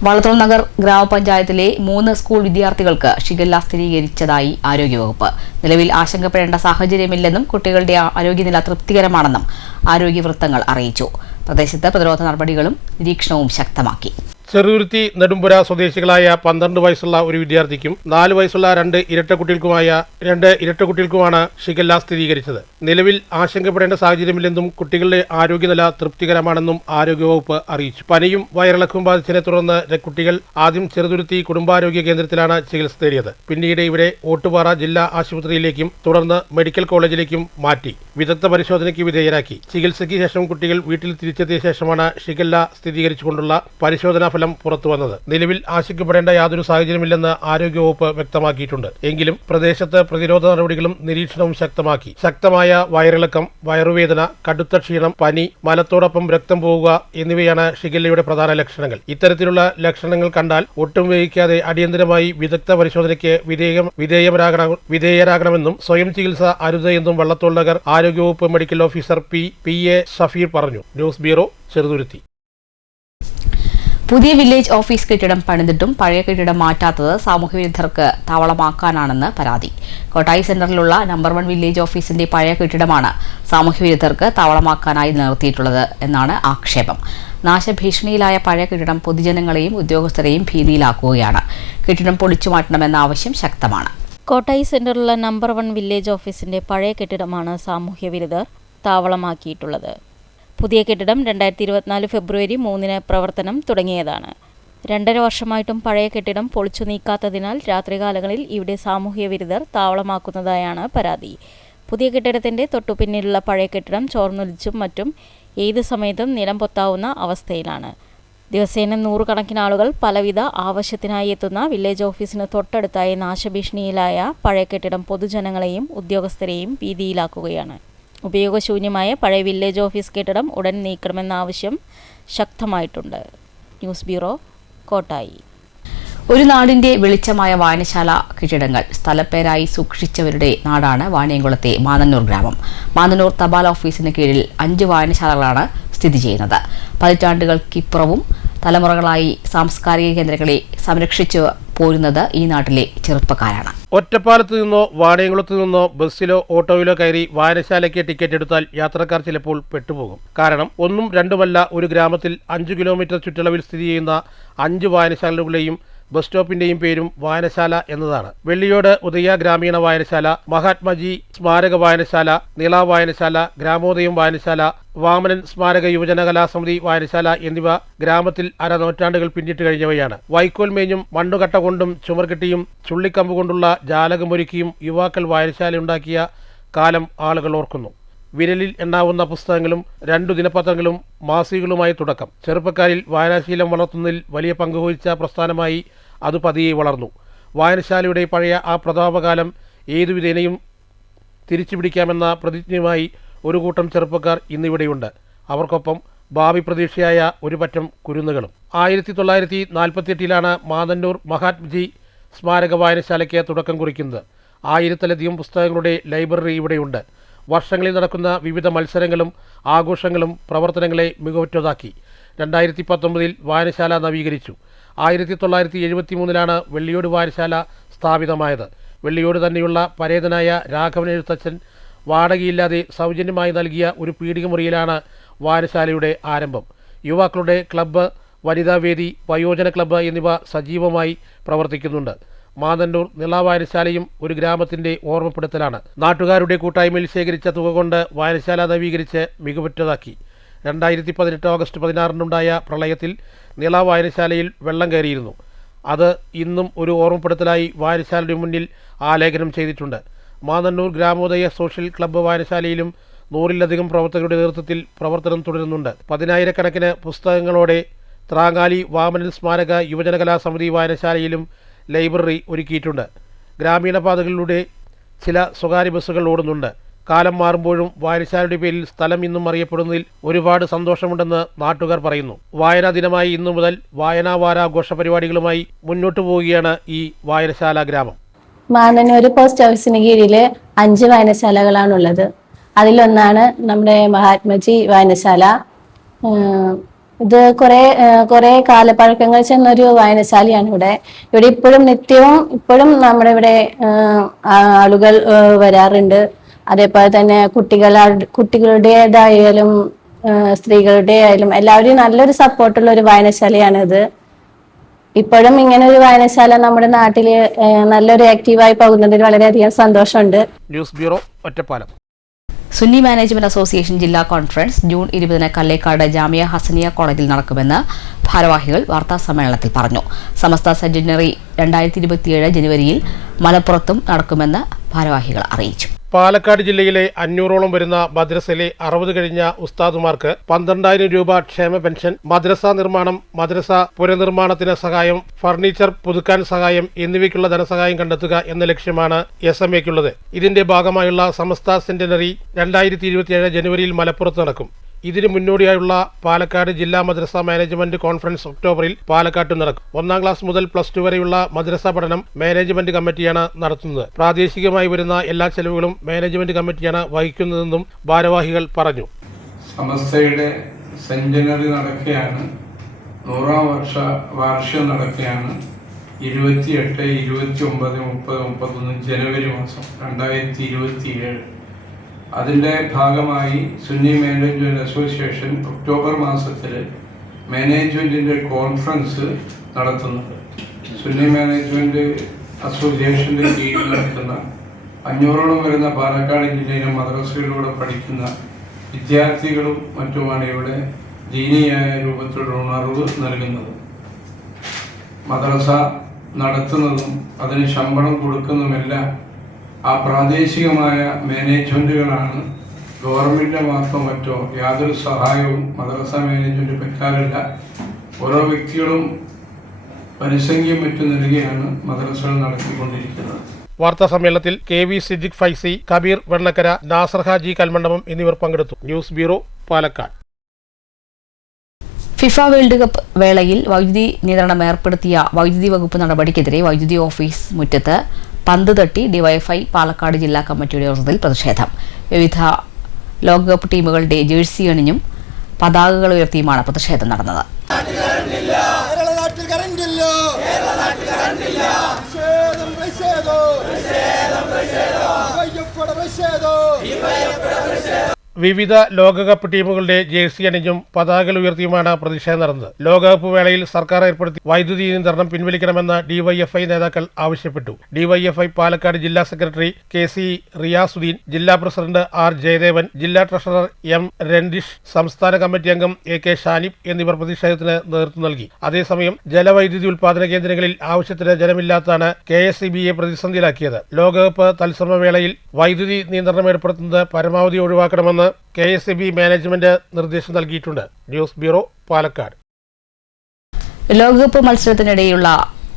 വളത്തൂർ നഗർ ഗ്രാമപഞ്ചായത്തിലെ 3 സ്കൂൾ വിദ്യാർത്ഥികൾക്ക് ഷിഗല്ല സ്ഥിരീകരിച്ചതായി ആരോഗ്യവകുപ്പ്. നിലവിൽ ആശങ്കപ്പെടേണ്ട സാഹചര്യമില്ലെന്നും കുട്ടികളുടെ ആരോഗ്യനില തൃപ്തികരമാണെന്നും ആരോഗ്യവൃത്തങ്ങൾ അറിയിച്ചു. പ്രദേശത്ത് പ്രതിരോധ നടപടികളും നിരീക്ഷണവും ശക്തമാക്കി. ചെറുതുരുത്തി നെടുമ്പുര സ്വദേശികളായ 12 വയസ്സുള്ള ഒരു വിദ്യാർത്ഥിക്കും 4 വയസ്സുള്ള 2 ഇരട്ടക്കുട്ടികൾക്കുമാണ് ഷിഗല്ല സ്ഥിരീകരിച്ചത്. നിലവിൽ ആശങ്കപ്പെടേണ്ട സാഹചര്യമില്ലെന്നും കുട്ടികളുടെ ആരോഗ്യനില തൃപ്തികരമാണെന്നും ആരോഗ്യവകുപ്പ് അറിയിച്ചു. പനിയും വയറിളക്കവും ബാധിച്ചതിനെ തുടർന്ന് കുട്ടികൾ ആദ്യം ചെറുതുരുത്തി കുടുംബാരോഗ്യ കേന്ദ്രത്തിലാണ് ചികിത്സ തേടിയത്. പിന്നീട് ഇവരെ ഓട്ടുപാറ ജില്ലാ ആശുപത്രിയിലേക്കും തുടർന്ന് മെഡിക്കൽ കോളേജിലേക്കും മാറ്റി വിദഗ്ധ പരിശോധനയ്ക്ക് വിധേയരാക്കി. ചികിത്സയ്ക്ക് ശേഷം കുട്ടികൾ വീട്ടിൽ തിരിച്ചെത്തിയ ശേഷമാണ് ഷിഗല്ല സ്ഥിരീകരിച്ചുകൊണ്ടുള്ള പരിശോധനാ ഫലം പുറത്തുവന്നത്. നിലവിൽ ആശങ്കപ്പെടേണ്ട യാതൊരു സാഹചര്യമില്ലെന്ന് ആരോഗ്യവകുപ്പ് വ്യക്തമാക്കിയിട്ടുണ്ട്. എങ്കിലും പ്രദേശത്ത് പ്രതിരോധ നടപടികളും നിരീക്ഷണവും ശക്തമാക്കി. ശക്തമായ വയറിളക്കം, വയറുവേദന, കടുത്ത ക്ഷീണം, പനി, മലത്തോടൊപ്പം രക്തം പോവുക എന്നിവയാണ് ഷിഗല്ലയുടെ പ്രധാന ലക്ഷണങ്ങൾ. ഇത്തരത്തിലുള്ള ലക്ഷണങ്ങൾ കണ്ടാൽ ഒട്ടും വൈകിക്കാതെ അടിയന്തരമായി വിദഗ്ധ പരിശോധനയ്ക്ക് വിധേയരാകണമെന്നും സ്വയം ചികിത്സ അരുത് എന്നും വള്ളത്തോൾ നഗർ ആരോഗ്യവകുപ്പ് മെഡിക്കൽ ഓഫീസർ PA ഷഫീർ പറഞ്ഞു. News bureau, Cheruthuruthy. പുതിയ വില്ലേജ് ഓഫീസ് കെട്ടിടം പണിതിട്ടും പഴയ കെട്ടിടം മാറ്റാത്തത് സാമൂഹ്യവിരുദ്ധർക്ക് താവളമാക്കാനാണെന്ന് പരാതി. കോട്ടായി സെന്ററിലുള്ള നമ്പർ 1 വില്ലേജ് ഓഫീസിന്റെ പഴയ കെട്ടിടമാണ് സാമൂഹ്യവിരുദ്ധർക്ക് താവളമാക്കാനായി നിർത്തിയിട്ടുള്ളത് എന്നാണ് ആക്ഷേപം. നാശഭീഷണിയിലായ പഴയ കെട്ടിടം പൊതുജനങ്ങളെയും ഉദ്യോഗസ്ഥരെയും ഭീതിയിലാക്കുകയാണ്. കെട്ടിടം പൊളിച്ചു മാറ്റണമെന്ന ആവശ്യം ശക്തമാണ്. കോട്ടായി സെന്ററിലുള്ള നമ്പർ 1 വില്ലേജ് ഓഫീസിന്റെ പഴയ കെട്ടിടമാണ് സാമൂഹ്യവിരുദ്ധർ താവളമാക്കിയിട്ടുള്ളത്. പുതിയ കെട്ടിടം 2024 ഫെബ്രുവരി 3 പ്രവർത്തനം തുടങ്ങിയതാണ്. 2.5 വർഷമായിട്ടും പഴയ കെട്ടിടം പൊളിച്ചു നീക്കാത്തതിനാൽ രാത്രികാലങ്ങളിൽ ഇവിടെ സാമൂഹ്യ വിരുദ്ധർ താവളമാക്കുന്നതായാണ് പരാതി. പുതിയ കെട്ടിടത്തിന്റെ തൊട്ടുപിന്നിലുള്ള പഴയ കെട്ടിടം ചോർന്നൊലിച്ചും മറ്റും ഏത് സമയത്തും നിലം പൊത്താവുന്ന അവസ്ഥയിലാണ്. ദിവസേന 100 കണക്കിന് ആളുകൾ പലവിധ ആവശ്യത്തിനായി എത്തുന്ന വില്ലേജ് ഓഫീസിന് തൊട്ടടുത്തായി നാശഭീഷണിയിലായ പഴയ കെട്ടിടം പൊതുജനങ്ങളെയും ഉദ്യോഗസ്ഥരെയും ഭീതിയിലാക്കുകയാണ്. ഉപയോഗശൂന്യമായ പഴയ വില്ലേജ് ഓഫീസ് കെട്ടിടം ഉടൻ നീക്കണമെന്ന ആവശ്യം ശക്തമായിട്ടുണ്ട്. News bureau, Kottayi. ഒരു നാടിന്റെ വെളിച്ചമായ വായനശാല കെട്ടിടങ്ങൾ സ്ഥലപ്പേരായി സൂക്ഷിച്ചവരുടെ നാടാണ് വാണിയംകുളത്തെ മാന്നന്നൂർ ഗ്രാമം. മാന്നന്നൂർ തപാൽ ഓഫീസിന് കീഴിൽ 5 വായനശാലകളാണ് സ്ഥിതി ചെയ്യുന്നത്. പതിറ്റാണ്ടുകൾക്കിപ്പുറവും തലമുറകളായി സാംസ്കാരിക കേന്ദ്രങ്ങളെ സംരക്ഷിച്ചു പോരുന്നത് ഈ നാട്ടിലെ ചെറുപ്പക്കാരാണ്. ഒറ്റപ്പാലത്ത് നിന്നോ വാണിയംകുളത്ത് നിന്നോ ബസ്സിലോ ഓട്ടോയിലോ കയറി വായനശാലയ്ക്ക് ടിക്കറ്റ് എടുത്താൽ യാത്രക്കാർ ചിലപ്പോൾ പെട്ടുപോകും. കാരണം 1ഉം 2ഉമല്ല, ഒരു ഗ്രാമത്തിൽ 5 കിലോമീറ്റർ ചുറ്റളവിൽ സ്ഥിതി ചെയ്യുന്ന 5 വായനശാലകളുടെയും ബസ് സ്റ്റോപ്പിന്റെയും പേരും വായനശാല എന്നതാണ്. വെള്ളിയോട് ഉദയ ഗ്രാമീണ വായനശാല, മഹാത്മജി സ്മാരക വായനശാല, നിള വായനശാല, ഗ്രാമോദയം വായനശാല, വാമനൻ സ്മാരക യുവജന കലാസമിതി വായനശാല എന്നിവ ഗ്രാമത്തിൽ അരനൂറ്റാണ്ടുകൾ പിന്നിട്ട് കഴിഞ്ഞവയാണ്. വൈക്കോൽ മേഞ്ഞും മണ്ണുകട്ട കൊണ്ടും ചുമർകെട്ടിയും ചുള്ളിക്കമ്പ് കൊണ്ടുള്ള ജാലകമൊരുക്കിയും യുവാക്കൾ വായനശാല ഉണ്ടാക്കിയ കാലം ആളുകൾ ഓർക്കുന്നു. വിരലിൽ എണ്ണാവുന്ന പുസ്തകങ്ങളും 2 ദിനപത്രങ്ങളും മാസികകളുമായി തുടക്കം. ചെറുപ്പക്കാരിൽ വായനാശീലം വളർത്തുന്നതിൽ വലിയ പങ്കുവഹിച്ച പ്രസ്ഥാനമായി അത് പതിയെ വളർന്നു. വായനശാലയുടെ പഴയ ആ പ്രതാപകാലം ഏതുവിധേനയും തിരിച്ചുപിടിക്കാമെന്ന പ്രതിജ്ഞയുമായി ഒരു കൂട്ടം ചെറുപ്പക്കാർ ഇന്നിവിടെയുണ്ട്. അവർക്കൊപ്പം ഭാവി പ്രതീക്ഷയായ ഒരു പറ്റം കുരുന്നുകളും. 1948 മാന്നന്നൂർ മഹാത്മജി സ്മാരക വായനശാലയ്ക്ക് തുടക്കം കുറിക്കുന്നത്. 1000-ലധികം പുസ്തകങ്ങളുടെ ലൈബ്രറി ഇവിടെയുണ്ട്. വർഷങ്ങളിൽ നടക്കുന്ന വിവിധ മത്സരങ്ങളും ആഘോഷങ്ങളും പ്രവർത്തനങ്ങളെ മികവുറ്റതാക്കി. 2019 വായനശാല നവീകരിച്ചു. 1973 വെള്ളിയോട് വായനശാല സ്ഥാപിതമായത്. വെള്ളിയോട് തന്നെയുള്ള പരേതനായ രാഘവൻ എഴുത്തച്ഛൻ വാടകയില്ലാതെ സൗജന്യമായി നൽകിയ ഒരു പീടികമുറിയിലാണ് വായനശാലയുടെ ആരംഭം. യുവാക്കളുടെ ക്ലബ്ബ്, വനിതാവേദി, വയോജന ക്ലബ്ബ് എന്നിവ സജീവമായി പ്രവർത്തിക്കുന്നുണ്ട്. മാന്നന്നൂർ നിള വായനശാലയും ഒരു ഗ്രാമത്തിന്റെ ഓർമ്മപ്പെടുത്തലാണ്. നാട്ടുകാരുടെ കൂട്ടായ്മയിൽ ശേഖരിച്ച തുക കൊണ്ട് വായനശാല നവീകരിച്ച് മികവുറ്റതാക്കി. 2018 ഓഗസ്റ്റ് 16 പ്രളയത്തിൽ നിള വായനശാലയിൽ വെള്ളം കയറിയിരുന്നു. അത് ഇന്നും ഒരു ഓർമ്മപ്പെടുത്തലായി വായനശാലയുടെ മുന്നിൽ ആലേഖനം ചെയ്തിട്ടുണ്ട്. മാന്നന്നൂർ ഗ്രാമോദയ സോഷ്യൽ ക്ലബ്ബ് വായനശാലയിലും 100-ലധികം പ്രവർത്തകരുടെ നേതൃത്വത്തിൽ പ്രവർത്തനം തുടരുന്നുണ്ട്. 10,000-കണക്കിന് പുസ്തകങ്ങളോടെ ത്രാങ്ങാലി വാമനൻ സ്മാരക യുവജന കലാസമിതി വായനശാലയിലും ലൈബ്രറി ഒരുക്കിയിട്ടുണ്ട്. ഗ്രാമീണ പാതകളിലൂടെ ചില സ്വകാര്യ ബസ്സുകൾ ഓടുന്നുണ്ട്. കാലം മാറുമ്പോഴും വായനശാലയുടെ പേരിൽ സ്ഥലം ഇന്നും അറിയപ്പെടുന്നതിൽ ഒരുപാട് സന്തോഷമുണ്ടെന്ന് നാട്ടുകാർ പറയുന്നു. വായനാ ദിനമായി ഇന്നു മുതൽ വായനാവാരാഘോഷ പരിപാടികളുമായി മുന്നോട്ടു പോവുകയാണ് ഈ വായനശാല ഗ്രാമം. മാന്നന്നൂർ പോസ്റ്റ് ഓഫീസിന് കീഴിൽ 5 വായനശാലകളാണുള്ളത്. അതിലൊന്നാണ് നമ്മുടെ മഹാത്മജി വായനശാല. ഇത് കുറെ കാലപ്പഴക്കങ്ങൾ ചെന്നൊരു വായനശാലയാണ് ഇവിടെ ഇപ്പോഴും ഇപ്പോഴും നമ്മുടെ ഇവിടെ ആളുകൾ വരാറുണ്ട്. അതേപോലെ തന്നെ കുട്ടികളുടേതായാലും സ്ത്രീകളുടെ ആയാലും എല്ലാവരും നല്ലൊരു സപ്പോർട്ടുള്ള ഒരു വായനശാലയാണിത്. ഇപ്പോഴും ഇങ്ങനെ ഒരു വായനശാല നമ്മുടെ നാട്ടിൽ നല്ലൊരു ആക്റ്റീവായി പോകുന്നതിൽ വളരെയധികം സന്തോഷമുണ്ട്. News bureau, Ottapalam. Sunni management association ജില്ലാ കോൺഫറൻസ് ജൂൺ 20 കല്ലേക്കാട് ജാമിയ ഹസനിയ കോളേജിൽ നടക്കുമെന്ന് ഭാരവാഹികൾ വാർത്താസമ്മേളനത്തിൽ പറഞ്ഞു. സമസ്ത സെന്റിനറി 2027 ജനുവരിയിൽ മലപ്പുറത്തും നടക്കുമെന്ന് ഭാരവാഹികൾ അറിയിച്ചു. പാലക്കാട് ജില്ലയിലെ 500ഓളം വരുന്ന മദ്രസയിലെ 60 കഴിഞ്ഞ ഉസ്താദുമാർക്ക് 12,000 രൂപ ക്ഷേമ പെൻഷൻ, മദ്രസ നിർമ്മാണം, മദ്രസ പുനർനിർമ്മാണത്തിന് സഹായം, ഫർണിച്ചർ പുതുക്കാൻ സഹായം എന്നിവയ്ക്കുള്ള ധനസഹായം കണ്ടെത്തുക എന്ന ലക്ഷ്യമാണ് SMAയ്ക്കുള്ളത്. ഇതിന്റെ ഭാഗമായുള്ള സമസ്ത സെന്റിനറി 2027 ജനുവരിയിൽ മലപ്പുറത്ത് നടക്കും. ഇതിന് മുന്നോടിയായുള്ള പാലക്കാട് ജില്ലാ മദ്രസ മാനേജ്മെന്റ് കോൺഫറൻസ് ഒക്ടോബറിൽ പാലക്കാട്ടും നടക്കും. 1ാം ക്ലാസ് മുതൽ +2 വരെയുള്ള മദ്രസ പഠനം മാനേജ്മെന്റ് കമ്മിറ്റിയാണ് നടത്തുന്നത്. പ്രാദേശികമായി വരുന്ന എല്ലാ ചെലവുകളും മാനേജ്മെന്റ് കമ്മിറ്റിയാണ് വഹിക്കുന്നതെന്നും ഭാരവാഹികൾ പറഞ്ഞു. സമസ്തയുടെ സെന്റിനറി നടക്കുകയാണ്, 100ാം വാർഷികം നടക്കുകയാണ്. 28, 29, 30, 31 ജനുവരി മാസം 2027. അതിൻ്റെ ഭാഗമായി സുന്നി മാനേജ്മെന്റ് അസോസിയേഷൻ ഒക്ടോബർ മാസത്തിൽ മാനേജ്മെന്റിന്റെ കോൺഫറൻസ് നടത്തുന്നുണ്ട്. സുന്നി മാനേജ്മെന്റ് അസോസിയേഷന്റെ കീഴിൽ നടക്കുന്ന 500ഓളം വരുന്ന പാലക്കാട് ജില്ലയിലെ മദ്രസകളിലൂടെ പഠിക്കുന്ന വിദ്യാർത്ഥികളും മറ്റുമാണ് ഇവിടെ ദീനിയായ രൂപത്തിലുള്ള ഉണർവ് നൽകുന്നത്. മദ്രസ നടത്തുന്നതും അതിന് ശമ്പളം കൊടുക്കുന്നതുമെല്ലാം ആ പ്രാദേശികമായ മാനേജ്മെന്റുകളാണ്. ഗവൺമെന്റിന്റെ മാത്രം മറ്റോ യാതൊരു സഹായവും മദ്രസ മാനേജ്മെന്റ് പറ്റാറില്ല. ഓരോ വ്യക്തികളും പരിസംഖ്യം മറ്റും നൽകിയാണ് മദ്രസകൾ നടത്തിക്കൊണ്ടിരിക്കുന്നത്. വാർത്താ സമ്മേളനത്തിൽ KV സിദ്ദിഖ് ഫൈസി, കബീർ വെണ്ണക്കര, നാസർ ഹാജി കൽമണ്ഡപം എന്നിവർ പങ്കെടുത്തു. News bureau, Palakkad. FIFA world cup വേളയിൽ വൈദ്യുതി നിയന്ത്രണം ഏർപ്പെടുത്തിയ വൈദ്യുതി വകുപ്പ് നടപടിക്കെതിരെ വൈദ്യുതി ഓഫീസ് മുറ്റത്ത് പന്ത് തട്ടി ഡിവൈഎഫ്ഐ പാലക്കാട് ജില്ലാ കമ്മിറ്റിയുടെ നേതൃത്വത്തിൽ പ്രതിഷേധം. വിവിധ ലോകകപ്പ് ടീമുകളുടെ ജേഴ്സി അണിഞ്ഞും പതാകകൾ ഉയർത്തിയുമാണ് പ്രതിഷേധം നടന്നത്. വിവിധ ലോകകപ്പ് ടീമുകളുടെ ജേഴ്സി അണിഞ്ഞും പതാകകൾ ഉയർത്തിയുമാണ് പ്രതിഷേധം നടന്നത്. ലോകകപ്പ് വേളയിൽ സർക്കാർ ഏർപ്പെടുത്തി വൈദ്യുതി നിയന്ത്രണം പിൻവലിക്കണമെന്ന് ഡിവൈഎഫ്ഐ നേതാക്കൾ ആവശ്യപ്പെട്ടു. ഡിവൈഎഫ്ഐ പാലക്കാട് ജില്ലാ സെക്രട്ടറി KC റിയാസുദ്ദീൻ, ജില്ലാ പ്രസിഡന്റ് R ജയദേവൻ, ജില്ലാ ട്രഷറർ M രണ്ടീഷ്, സംസ്ഥാന കമ്മിറ്റി അംഗം AK ഷാനിബ് എന്നിവർ പ്രതിഷേധത്തിന് നേതൃത്വം നൽകി. അതേസമയം ജലവൈദ്യുതി ഉൽപാദന കേന്ദ്രങ്ങളിൽ ആവശ്യത്തിന് ജലമില്ലാത്തതാണ് KSEBയെ പ്രതിസന്ധിയിലാക്കിയത്. ലോകകപ്പ് തത്സമവേളയിൽ വൈദ്യുതി നിയന്ത്രണം ഏർപ്പെടുത്തുന്നത് പരമാവധി ഒഴിവാക്കണമെന്ന് KSEB മാനേജ്മെന്റ് നിർദ്ദേശം നൽകിയിട്ടുണ്ട്. News bureau, Palakkad. ലോകകപ്പ് മത്സരത്തിനിടെയുള്ള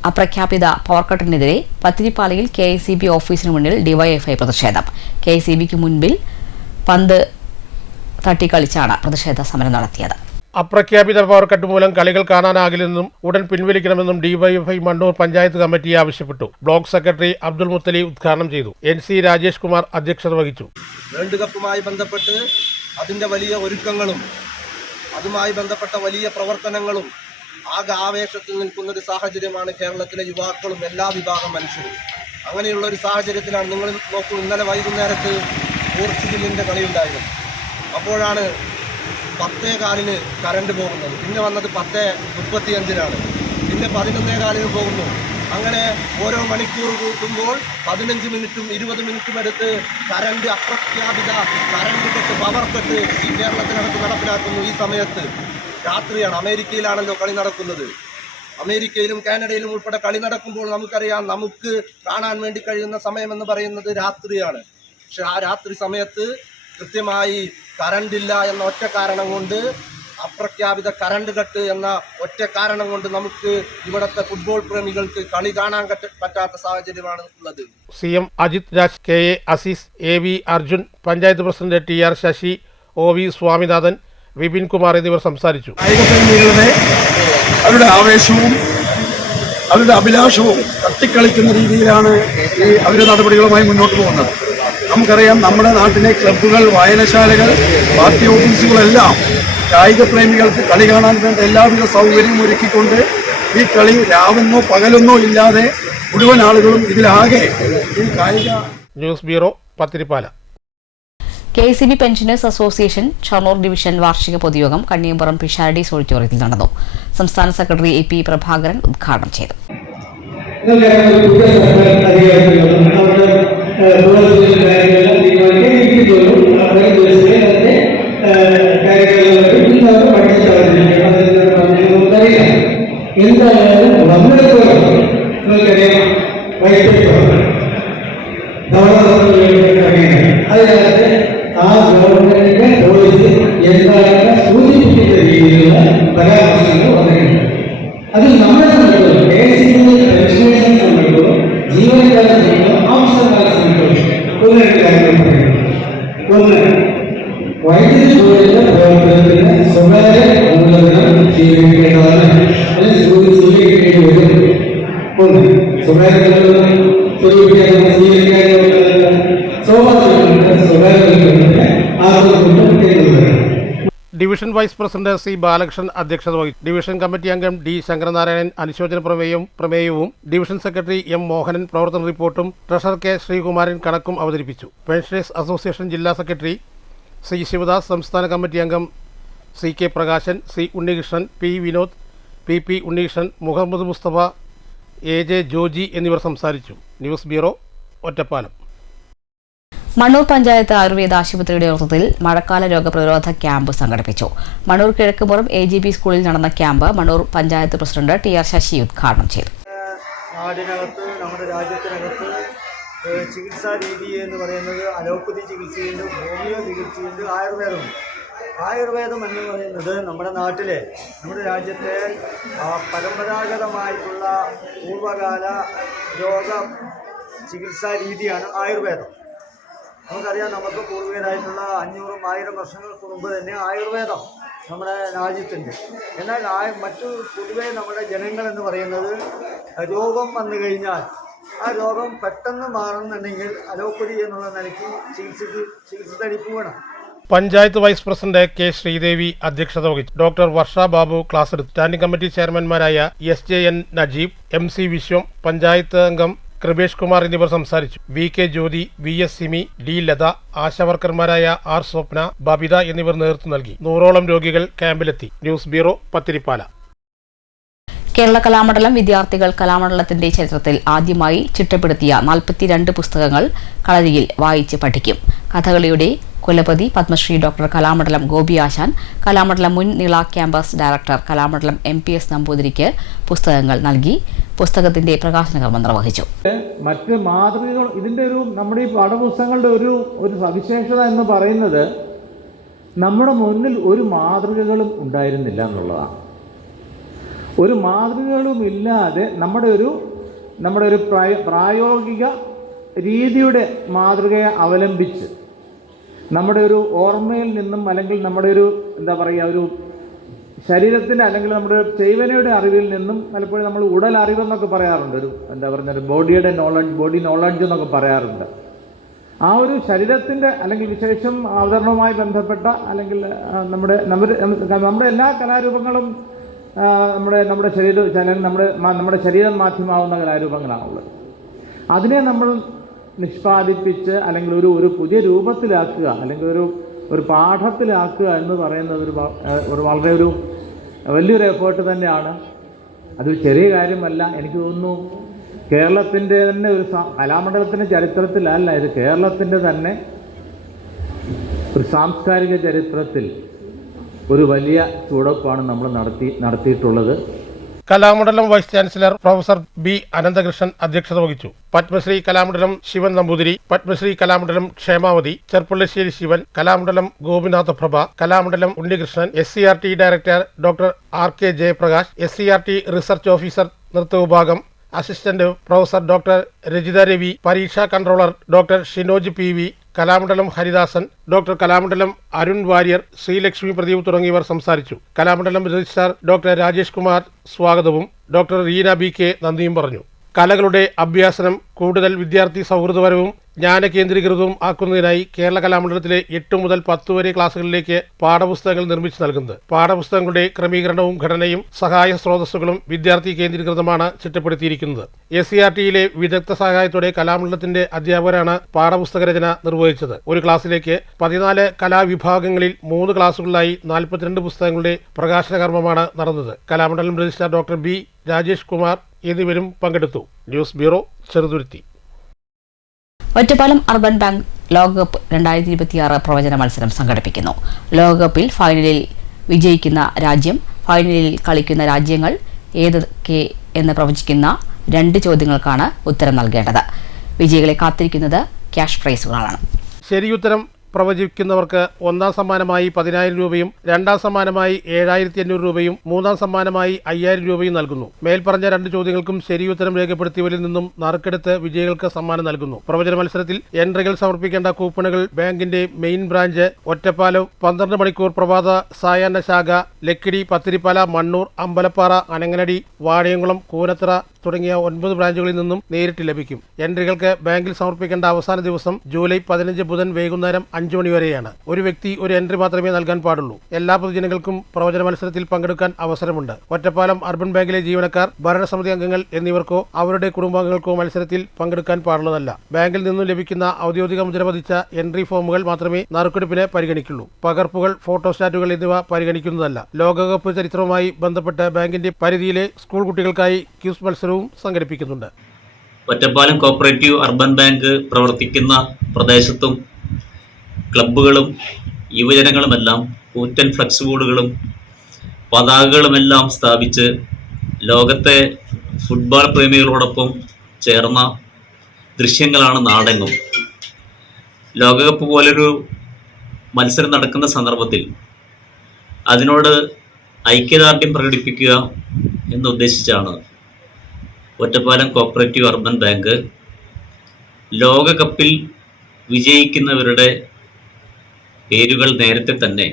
അപ്രഖ്യാപിത പവർ കട്ടിനെതിരെ പത്തിരിപ്പാലയിൽ KSEB ഓഫീസിന് മുന്നിൽ ഡിവൈഎഫ്ഐ പ്രതിഷേധം. KSEBക്ക് മുൻപിൽ പന്ത് തട്ടിക്കളിച്ചാണ് പ്രതിഷേധ സമരം നടത്തിയത്. അപ്രഖ്യാപിത പവർ കട്ട് മൂലം കളികൾ കാണാനാകില്ലെന്നും ഉടൻ പിൻവലിക്കണമെന്നും ഡിവൈഎഫ്ഐ മണ്ണൂർ പഞ്ചായത്ത് കമ്മിറ്റി ആവശ്യപ്പെട്ടു. ബ്ലോക്ക് സെക്രട്ടറി അബ്ദുൾ മുത്തലി ഉദ്ഘാടനം ചെയ്തു. NC രാജേഷ് കുമാർ അധ്യക്ഷത വഹിച്ചു. വേൾഡ് കപ്പുമായി ബന്ധപ്പെട്ട് അതിൻ്റെ വലിയ ഒരുക്കങ്ങളും അതുമായി ബന്ധപ്പെട്ട വലിയ പ്രവർത്തനങ്ങളും ആകെ ആവേശത്തിൽ നിൽക്കുന്ന ഒരു സാഹചര്യമാണ് കേരളത്തിലെ യുവാക്കളും എല്ലാ വിഭാഗം മനുഷ്യരും. അങ്ങനെയുള്ള ഒരു സാഹചര്യത്തിലാണ് നിങ്ങൾ നോക്കൂ, ഇന്നലെ വൈകുന്നേരത്ത് പോർച്ചുഗലിൻ്റെ കളിയുണ്ടായിരുന്നു. അപ്പോഴാണ് 10:15 കറണ്ട് പോകുന്നത്. പിന്നെ വന്നത് 10:35 പിന്നെ 11:15 പോകുന്നു. അങ്ങനെ ഓരോ മണിക്കൂർ കൂട്ടുമ്പോൾ 15 മിനിറ്റും 20 മിനിറ്റും എടുത്ത് കറണ്ട് അപ്രഖ്യാപിത കറണ്ട് കെട്ട് പവർ കെട്ട് ഈ കേരളത്തിനകത്ത് നടപ്പിലാക്കുന്നു. ഈ സമയത്ത് രാത്രിയാണ്. അമേരിക്കയിലാണല്ലോ കളി നടക്കുന്നത്. അമേരിക്കയിലും കാനഡയിലും ഉൾപ്പെടെ കളി നടക്കുമ്പോൾ നമുക്കറിയാം, നമുക്ക് കാണാൻ വേണ്ടി കഴിയുന്ന സമയമെന്ന് പറയുന്നത് രാത്രിയാണ്. പക്ഷെ ആ രാത്രി സമയത്ത് കൃത്യമായി കറണ്ടില്ല എന്ന ഒറ്റ കാരണം കൊണ്ട്, അപ്രഖ്യാപിത കറണ്ട് കട്ട് എന്ന ഒറ്റ കാരണം കൊണ്ട് നമുക്ക് ഇവിടുത്തെ ഫുട്ബോൾ പ്രേമികൾക്ക് കളി കാണാൻ പറ്റാത്ത സാഹചര്യമാണ് ഉള്ളത്. CM Ajith Raj, KA Azeez, AV Arjun, panchayat president TR Sasi, OV Swaminathan, Vipin Kumar എന്നിവർ സംസാരിച്ചു. അവരുടെ ആവേശവും അവരുടെ അഭിലാഷവും തട്ടിക്കളിക്കുന്ന രീതിയിലാണ് ഈ അവരുടെ നടപടികളുമായി മുന്നോട്ട് പോകുന്നത്. നമുക്കറിയാം, നമ്മുടെ നാട്ടിലെ ക്ലബ്ബുകൾ, വായനശാലകൾ, പാർട്ടി ഓഫീസുകളെല്ലാം കായിക പ്രേമികൾക്ക് കളി കാണാൻ വേണ്ട എല്ലാവിധ സൗകര്യവും ഒരുക്കിക്കൊണ്ട് ഈ കളി രാവെന്നോ പകലെന്നോ ഇല്ലാതെ മുഴുവൻ ആളുകളും ഇതിലാകെ ഈ കായിക. News bureau, Pathirippala. KSEB pensioners association Shoranur division വാർഷിക പൊതുയോഗം കണ്ണിയമ്പുറം പിഷാരഡീസ് ഓഡിറ്റോറിയത്തിൽ നടന്നു. സംസ്ഥാന സെക്രട്ടറി AP പ്രഭാകരൻ ഉദ്ഘാടനം ചെയ്തു. ആ ഗവൺമെന്റിന്റെ പോളിസി എന്താണെന്ന് സൂചിപ്പിക്കുന്ന രീതിയിലുള്ള പരാമർശങ്ങൾ വന്നിട്ടുണ്ട്. അതിൽ നമ്മളെ സംബന്ധിച്ചിടത്തോളം KSEB പെൻഷനേഴ്സിനെ സംബന്ധിച്ചിടത്തോളം ജീവനക്കാരെ സംബന്ധിച്ചിടത്തോളം ആവശ്യക്കാരെ സംബന്ധിച്ചിടത്തോളം ഒന്ന് രണ്ട് കാര്യങ്ങൾ പറയുന്നു. ഒന്ന്, വൈദ്യുതി ബോർഡിന്റെ പ്രവർത്തനത്തിന് സ്വകാര്യ മൂലധനം സ്വീകരിക്കേണ്ടതാണ്, അല്ലെങ്കിൽ സ്വീകരിക്കേണ്ടി വരും. ഒന്ന്, സ്വകാര്യ മൂലധനം സ്വീകരിക്കാനുള്ള division vice president C Balakrishnan അധ്യക്ഷത വഹിച്ചു. ഡിവിഷൻ കമ്മിറ്റി അംഗം D ശങ്കരനാരായണൻ അനുശോചന പ്രമേയവും ഡിവിഷൻ സെക്രട്ടറി M മോഹനൻ പ്രവർത്തന റിപ്പോർട്ടും ട്രഷറർ K ശ്രീകുമാരൻ കണക്കും അവതരിപ്പിച്ചു. പെൻഷനേഴ്സ് അസോസിയേഷൻ ജില്ലാ സെക്രട്ടറി C ശിവദാസ്, സംസ്ഥാന കമ്മിറ്റി അംഗം CK Prakashan, C Unnikrishnan, P Vinod, PP Unnikrishnan, Muhammad Mustafa, AJ Joji എന്നിവർ സംസാരിച്ചു. News bureau, Ottapalam. മണ്ണൂർ പഞ്ചായത്ത് ആയുർവേദ ആശുപത്രിയുടെ നേതൃത്വത്തിൽ മഴക്കാല രോഗപ്രതിരോധ ക്യാമ്പ് സംഘടിപ്പിച്ചു. മണ്ണൂർ കിഴക്കുപുറം AGP സ്കൂളിൽ നടന്ന camp Mannur panchayat president TR Sasi ഉദ്ഘാടനം ചെയ്തു. നാടിനകത്ത്, നമ്മുടെ രാജ്യത്തിനകത്ത് ചികിത്സാ രീതി എന്ന് പറയുന്നത് അലോപ്പതി ചികിത്സയുണ്ട്, ഹോമിയോ ചികിത്സയുണ്ട്, ആയുർവേദമുണ്ട്. ആയുർവേദം എന്ന് പറയുന്നത് നമ്മുടെ നാട്ടിലെ, നമ്മുടെ രാജ്യത്തെ പരമ്പരാഗതമായിട്ടുള്ള പൂർവ്വകാല രോഗ ചികിത്സാ രീതിയാണ് ആയുർവേദം. നമുക്കറിയാം, നമുക്ക് പൂർവികരായിട്ടുള്ള 500-1000 വർഷങ്ങൾക്ക് മുമ്പ് തന്നെ ആയുർവേദം നമ്മുടെ രാജ്യത്തുണ്ട്. എന്നാൽ മറ്റു പൊതുവെ നമ്മുടെ ജനങ്ങളെന്ന് പറയുന്നത് രോഗം വന്നു കഴിഞ്ഞാൽ ആ രോഗം പെട്ടെന്ന് മാറുന്നുണ്ടെങ്കിൽ അലോപ്പതി എന്നുള്ള നിലയ്ക്ക് ചികിത്സ തടിപ്പ് വേണം. Panchayat vice president K Sreedevi അധ്യക്ഷത വഹിച്ചു. ഡോക്ടർ വർഷ ബാബു ക്ലാസ് എടുത്തു. സ്റ്റാൻഡിംഗ് കമ്മിറ്റി ചെയർമാൻമാരായ SJN നജീബ്, MC വിശ്വം, പഞ്ചായത്ത് അംഗം കൃപേഷ് കുമാർ എന്നിവർ സംസാരിച്ചു. VK ജ്യോതി, VS Simi, D Latha, ആശാവർക്കർമാരായ R സ്വപ്ന, ബബിത എന്നിവർ നേതൃത്വം നൽകി. 100ഓളം രോഗികൾ ക്യാമ്പിലെത്തി. News bureau, Pathirippala. കേരള കലാമണ്ഡലം വിദ്യാർത്ഥികൾ കലാമണ്ഡലത്തിന്റെ ചരിത്രത്തിൽ ആദ്യമായി ചിട്ടപ്പെടുത്തിയ 42 പുസ്തകങ്ങൾ കളരിയിൽ വായിച്ച് പഠിക്കും. കഥകളിയുടെ കുലപതി പത്മശ്രീ ഡോക്ടർ കലാമണ്ഡലം ഗോപി ആശാൻ, കലാമണ്ഡലം മുൻ നീള ക്യാമ്പസ് ഡയറക്ടർ കലാമണ്ഡലം MPS നമ്പൂതിരിക്ക് പുസ്തകങ്ങൾ നൽകി. പുസ്തകത്തിന്റെ പ്രകാശന കർമ്മം നിർവഹിച്ചു. മറ്റ് മാതൃകകൾ ഇതിൻ്റെ നമ്മുടെ ഈ പാഠപുസ്തകങ്ങളുടെ ഒരു സവിശേഷത എന്ന് പറയുന്നത് നമ്മുടെ മുന്നിൽ ഒരു മാതൃകകളും ഉണ്ടായിരുന്നില്ല എന്നുള്ളതാണ്. ഒരു മാതൃകകളും ഇല്ലാതെ നമ്മുടെ ഒരു പ്രായോഗിക രീതിയുടെ മാതൃകയെ അവലംബിച്ച് നമ്മുടെ ഒരു ഓർമ്മയിൽ നിന്നും അല്ലെങ്കിൽ നമ്മുടെ ഒരു ശരീരത്തിൻ്റെ അല്ലെങ്കിൽ നമ്മുടെ ചൈതന്യയുടെ അറിവിൽ നിന്നും പലപ്പോഴും നമ്മൾ ഉടൽ അറിവെന്നൊക്കെ പറയാറുണ്ട്. ഒരു ബോഡി നോളജ് എന്നൊക്കെ പറയാറുണ്ട്. ആ ഒരു ശരീരത്തിൻ്റെ അല്ലെങ്കിൽ വിശേഷം അവതരണവുമായി ബന്ധപ്പെട്ട അല്ലെങ്കിൽ നമ്മുടെ എല്ലാ കലാരൂപങ്ങളും നമ്മുടെ ശരീരം മാധ്യമാവുന്ന കലാരൂപങ്ങളാണുള്ളത്. അതിനെ നമ്മൾ നിഷ്പാദിപ്പിച്ച് അല്ലെങ്കിൽ ഒരു പുതിയ രൂപത്തിലാക്കുക അല്ലെങ്കിൽ ഒരു പാഠത്തിലാക്കുക എന്ന് പറയുന്നത് വളരെ വലിയൊരു എഫേർട്ട് തന്നെയാണ്. അതൊരു ചെറിയ കാര്യമല്ല. എനിക്ക് തോന്നുന്നു കേരളത്തിൻ്റെ തന്നെ കലാമണ്ഡലത്തിൻ്റെ ചരിത്രത്തിലല്ല, ഇത് കേരളത്തിൻ്റെ തന്നെ ഒരു സാംസ്കാരിക ചരിത്രത്തിൽ ഒരു വലിയ ചുവടുവെപ്പാണ് നമ്മൾ നടത്തിയിട്ടുള്ളത്. Kalamandalam vice chancellor professor B Ananthakrishnan അധ്യക്ഷത വഹിച്ചു. Padmashri Kalamandalam Sivan Namboothiri, Padmashri Kalamandalam Kshemavathi, Cherpulassery Sivan, Kalamandalam Gopinathaprabha, Kalamandalam Unnikrishnan, SCRT director doctor RK Jayaprakash, SCRT research officer നൃത്തവിഭാഗം assistant professor doctor Rajitha Ravi, പരീക്ഷാ controller doctor Shinoj PV, Kalamandalam Haridasan, doctor Kalamandalam Arun Warrier, Sreelakshmi Pradeep തുടങ്ങിയവർ സംസാരിച്ചു. കലാമണ്ഡലം രജിസ്ട്രാർ ഡോക്ടർ രാജേഷ് കുമാർ സ്വാഗതവും ഡോക്ടർ റീന BK നന്ദിയും പറഞ്ഞു. കലകളുടെ അഭ്യാസനം കൂടുതൽ വിദ്യാർത്ഥി സൗഹൃദപരവും ജ്ഞാനകേന്ദ്രീകൃതവും ആക്കുന്നതിനായി കേരള കലാമണ്ഡലത്തിലെ 8 മുതൽ 10 വരെ ക്ലാസുകളിലേക്ക് പാഠപുസ്തകങ്ങൾ നിർമ്മിച്ചു നൽകുന്നത്. പാഠപുസ്തകങ്ങളുടെ ക്രമീകരണവും ഘടനയും സഹായ സ്രോതസ്സുകളും വിദ്യാർത്ഥി കേന്ദ്രീകൃതമാണ് ചിട്ടപ്പെടുത്തിയിരിക്കുന്നത്. SCRTയിലെ വിദഗ്ധ സഹായത്തോടെ കലാമണ്ഡലത്തിന്റെ അധ്യാപകരാണ് പാഠപുസ്തക രചന നിർവഹിച്ചത്. ഒരു ക്ലാസ്സിലേക്ക് 14 കലാവിഭാഗങ്ങളിൽ 3 ക്ലാസുകളിലായി 42 പുസ്തകങ്ങളുടെ പ്രകാശന കർമ്മമാണ് നടന്നത്. Kalamandalam registrar doctor B Rajesh Kumar എന്നിവരും പങ്കെടുത്തു. News bureau, Cheruthuruthy. Ottapalam urban bank ലോകകപ്പ് 2026 പ്രവചന മത്സരം സംഘടിപ്പിക്കുന്നു. ലോകകപ്പിൽ ഫൈനലിൽ വിജയിക്കുന്ന രാജ്യം, ഫൈനലിൽ കളിക്കുന്ന രാജ്യങ്ങൾ ഏതൊക്കെ എന്ന് പ്രവചിക്കുന്ന 2 ചോദ്യങ്ങൾക്കാണ് ഉത്തരം നൽകേണ്ടത്. വിജയികളെ കാത്തിരിക്കുന്നത് ക്യാഷ് പ്രൈസുകളാണ്. ശരിയുത്തരം പ്രവചിക്കുന്നവർക്ക് ഒന്നാം സമ്മാനമായി 10,000 രൂപയും രണ്ടാം സമ്മാനമായി 7,500 രൂപയും മൂന്നാം സമ്മാനമായി 5,000 രൂപയും നൽകുന്നു. മേൽപ്പറഞ്ഞ 2 ചോദ്യങ്ങൾക്കും ശരിയുത്തരം രേഖപ്പെടുത്തിയവരിൽ നിന്നും നറുക്കെടുത്ത് വിജയികൾക്ക് സമ്മാനം നൽകുന്നു. പ്രവചന മത്സരത്തിൽ എൻട്രികൾ സമർപ്പിക്കേണ്ട കൂപ്പണുകൾ ബാങ്കിന്റെ മെയിൻ ബ്രാഞ്ച് ഒറ്റപ്പാലം, 12 മണിക്കൂർ പ്രഭാത സായാഹ്ന ശാഖ, ലക്കിടി, പത്തിരിപ്പാല, മണ്ണൂർ, അമ്പലപ്പാറ, അനങ്ങനടി, വാണിയംകുളം, കൂനത്തറ തുടങ്ങിയ 9 ബ്രാഞ്ചുകളിൽ നിന്നും നേരിട്ട് ലഭിക്കും. എൻട്രികൾക്ക് ബാങ്കിൽ സമർപ്പിക്കേണ്ട അവസാന ദിവസം ജൂലൈ 15 ബുധൻ വൈകുന്നേരം 5 മണി വരെയാണ്. ഒരു വ്യക്തി ഒരു എൻട്രി മാത്രമേ നൽകാൻ പാടുള്ളൂ. എല്ലാ പൊതുജനങ്ങൾക്കും പ്രവചന മത്സരത്തിൽ പങ്കെടുക്കാൻ അവസരമുണ്ട്. ഒറ്റപ്പാലം അർബൻ ബാങ്കിലെ ജീവനക്കാർ, ഭരണസമിതി അംഗങ്ങൾ എന്നിവർക്കോ അവരുടെ കുടുംബാംഗങ്ങൾക്കോ മത്സരത്തിൽ പങ്കെടുക്കാൻ പാടുള്ളതല്ല. ബാങ്കിൽ നിന്നും ലഭിക്കുന്ന ഔദ്യോഗിക മുദ്ര പതിച്ച എൻട്രി ഫോമുകൾ മാത്രമേ നറുക്കെടുപ്പിന് പരിഗണിക്കുള്ളൂ. പകർപ്പുകൾ, ഫോട്ടോസ്റ്റാറ്റുകൾ എന്നിവ പരിഗണിക്കുന്നതല്ല. ലോകകപ്പ് ചരിത്രവുമായി ബന്ധപ്പെട്ട് ബാങ്കിന്റെ പരിധിയിലെ സ്കൂൾ കുട്ടികൾക്കായി ക്യൂസ് മത്സരവും സംഘടിപ്പിക്കുന്നുണ്ട്. ഒറ്റപ്പാലം കോപ്പറേറ്റീവ് അർബൻ ബാങ്ക് പ്രവർത്തിക്കുന്ന പ്രദേശത്തും ക്ലബ്ബുകളും യുവജനങ്ങളുമെല്ലാം കൂറ്റൻ ഫ്ലക്സ് ബോർഡുകളും പതാകകളുമെല്ലാം സ്ഥാപിച്ച് ലോകത്തെ ഫുട്ബോൾ പ്രേമികളോടൊപ്പം ചേർന്ന ദൃശ്യങ്ങളാണ് നാടെങ്ങും. ലോകകപ്പ് പോലൊരു മത്സരം നടക്കുന്ന സന്ദർഭത്തിൽ അതിനോട് ഐക്യദാർഢ്യം പ്രകടിപ്പിക്കുക എന്നുദ്ദേശിച്ചാണ് ഒറ്റപ്പാലം കോപ്പറേറ്റീവ് അർബൻ ബാങ്ക് ലോകകപ്പിൽ വിജയിക്കുന്നവരുടെ പേരുകൾ നേരത്തെ തന്നെ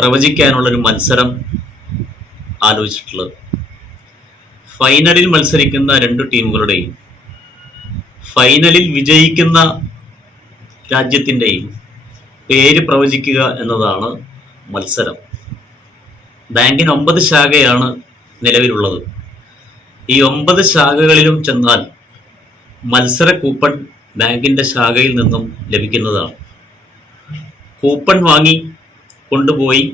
പ്രവചിക്കാനുള്ളൊരു മത്സരം ആലോചിച്ചിട്ടുള്ളത്. ഫൈനലിൽ മത്സരിക്കുന്ന 2 ടീമുകളുടെയും ഫൈനലിൽ വിജയിക്കുന്ന രാജ്യത്തിൻ്റെയും പേര് പ്രവചിക്കുക എന്നതാണ് മത്സരം. ബാങ്കിന് 9 ശാഖയാണ് നിലവിലുള്ളത്. ഈ 9 ശാഖകളിലും ചെന്നാൽ മത്സര കൂപ്പൺ ബാങ്കിൻ്റെ ശാഖയിൽ നിന്നും ലഭിക്കുന്നതാണ്. കൂപ്പൺ വാങ്ങി കൊണ്ടുപോയി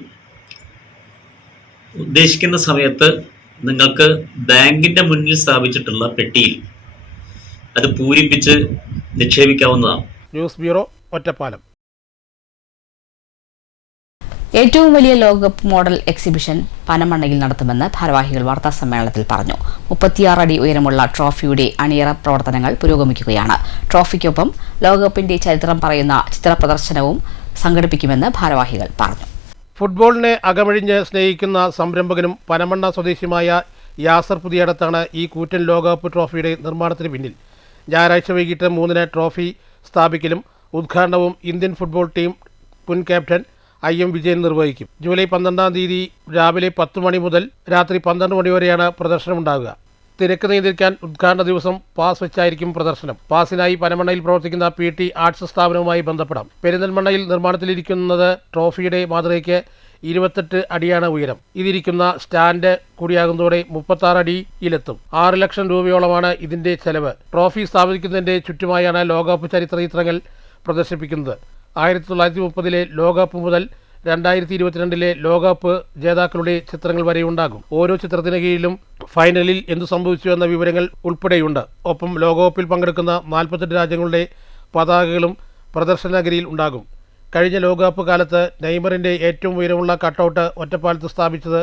ഉദ്ദേശിക്കുന്ന സമയത്ത് നിങ്ങൾക്ക് ബാങ്കിൻ്റെ മുന്നിൽ സ്ഥാപിച്ചിട്ടുള്ള പെട്ടിയിൽ അത് പൂരിപ്പിച്ച് നിക്ഷേപിക്കാവുന്നതാണ്. News bureau, Ottapalam. ഏറ്റവും വലിയ ലോകകപ്പ് മോഡൽ എക്സിബിഷൻ പനമണ്ണയിൽ നടത്തുമെന്ന് ഭാരവാഹികൾ വാർത്താസമ്മേളനത്തിൽ പറഞ്ഞു. 36 അടി ഉയരമുള്ള ട്രോഫിയുടെ അണിയറ പ്രവർത്തനങ്ങൾ പുരോഗമിക്കുകയാണ്. ട്രോഫിക്കൊപ്പം ലോകകപ്പിന്റെ ചരിത്രം പറയുന്ന ചിത്രപ്രദർശനവും സംഘടിപ്പിക്കുമെന്ന് ഭാരവാഹികൾ പറഞ്ഞു. ഫുട്ബോളിനെ അകമഴിഞ്ഞ് സ്നേഹിക്കുന്ന സംരംഭകനും പനമണ്ണ സ്വദേശിയുമായ യാസർ പുതിയടത്താണ് ഈ കൂറ്റൻ ലോകകപ്പ് ട്രോഫിയുടെ നിർമ്മാണത്തിന് പിന്നിൽ. ഞായറാഴ്ച വൈകിട്ട് 3-ന് ട്രോഫി സ്ഥാപിക്കലും ഉദ്ഘാടനവും ഇന്ത്യൻ ഫുട്ബോൾ ടീം മുൻ ക്യാപ്റ്റൻ IM വിജയൻ നിർവഹിക്കും. ജൂലൈ 12-ാം തീയതി രാവിലെ 10 മണി മുതൽ രാത്രി 12 മണി വരെയാണ് പ്രദർശനമുണ്ടാകുക. തിരക്ക് നിയന്ത്രിക്കാൻ ഉദ്ഘാടന ദിവസം പാസ് വെച്ചായിരിക്കും പ്രദർശനം. പാസിനായി പനമണ്ണയിൽ പ്രവർത്തിക്കുന്ന PT ആർട്സ് സ്ഥാപനവുമായി ബന്ധപ്പെടാം. പെരിന്തൽമണ്ണയിൽ നിർമ്മാണത്തിലിരിക്കുന്നത് ട്രോഫിയുടെ മാതൃകയ്ക്ക് 28 അടിയാണ് ഉയരം. ഇതിരിക്കുന്ന സ്റ്റാൻഡ് കൂടിയാകുന്നതോടെ 36 അടിയിലെത്തും. 6 ലക്ഷം രൂപയോളമാണ് ഇതിന്റെ ചെലവ്. ട്രോഫി സ്ഥാപിക്കുന്നതിന്റെ ചുറ്റുമായാണ് ലോകകപ്പ് ചരിത്ര ചിത്രങ്ങൾ പ്രദർശിപ്പിക്കുന്നത്. 1930-ലെ ലോകകപ്പ് മുതൽ 2022-ലെ ലോകകപ്പ് ജേതാക്കളുടെ ചിത്രങ്ങൾ വരെ ഉണ്ടാകും. ഓരോ ചിത്രത്തിന് കീഴിലും ഫൈനലിൽ എന്തു സംഭവിച്ചു എന്ന വിവരങ്ങൾ ഉൾപ്പെടെയുണ്ട്. ഒപ്പം ലോകകപ്പിൽ പങ്കെടുക്കുന്ന 48 രാജ്യങ്ങളുടെ പതാകകളും പ്രദർശനഗിരിയിൽ ഉണ്ടാകും. കഴിഞ്ഞ ലോകകപ്പ് കാലത്ത് നെയ്മറിന്റെ ഏറ്റവും ഉയരമുള്ള കട്ടൗട്ട് ഒറ്റപ്പാലത്ത് സ്ഥാപിച്ചത്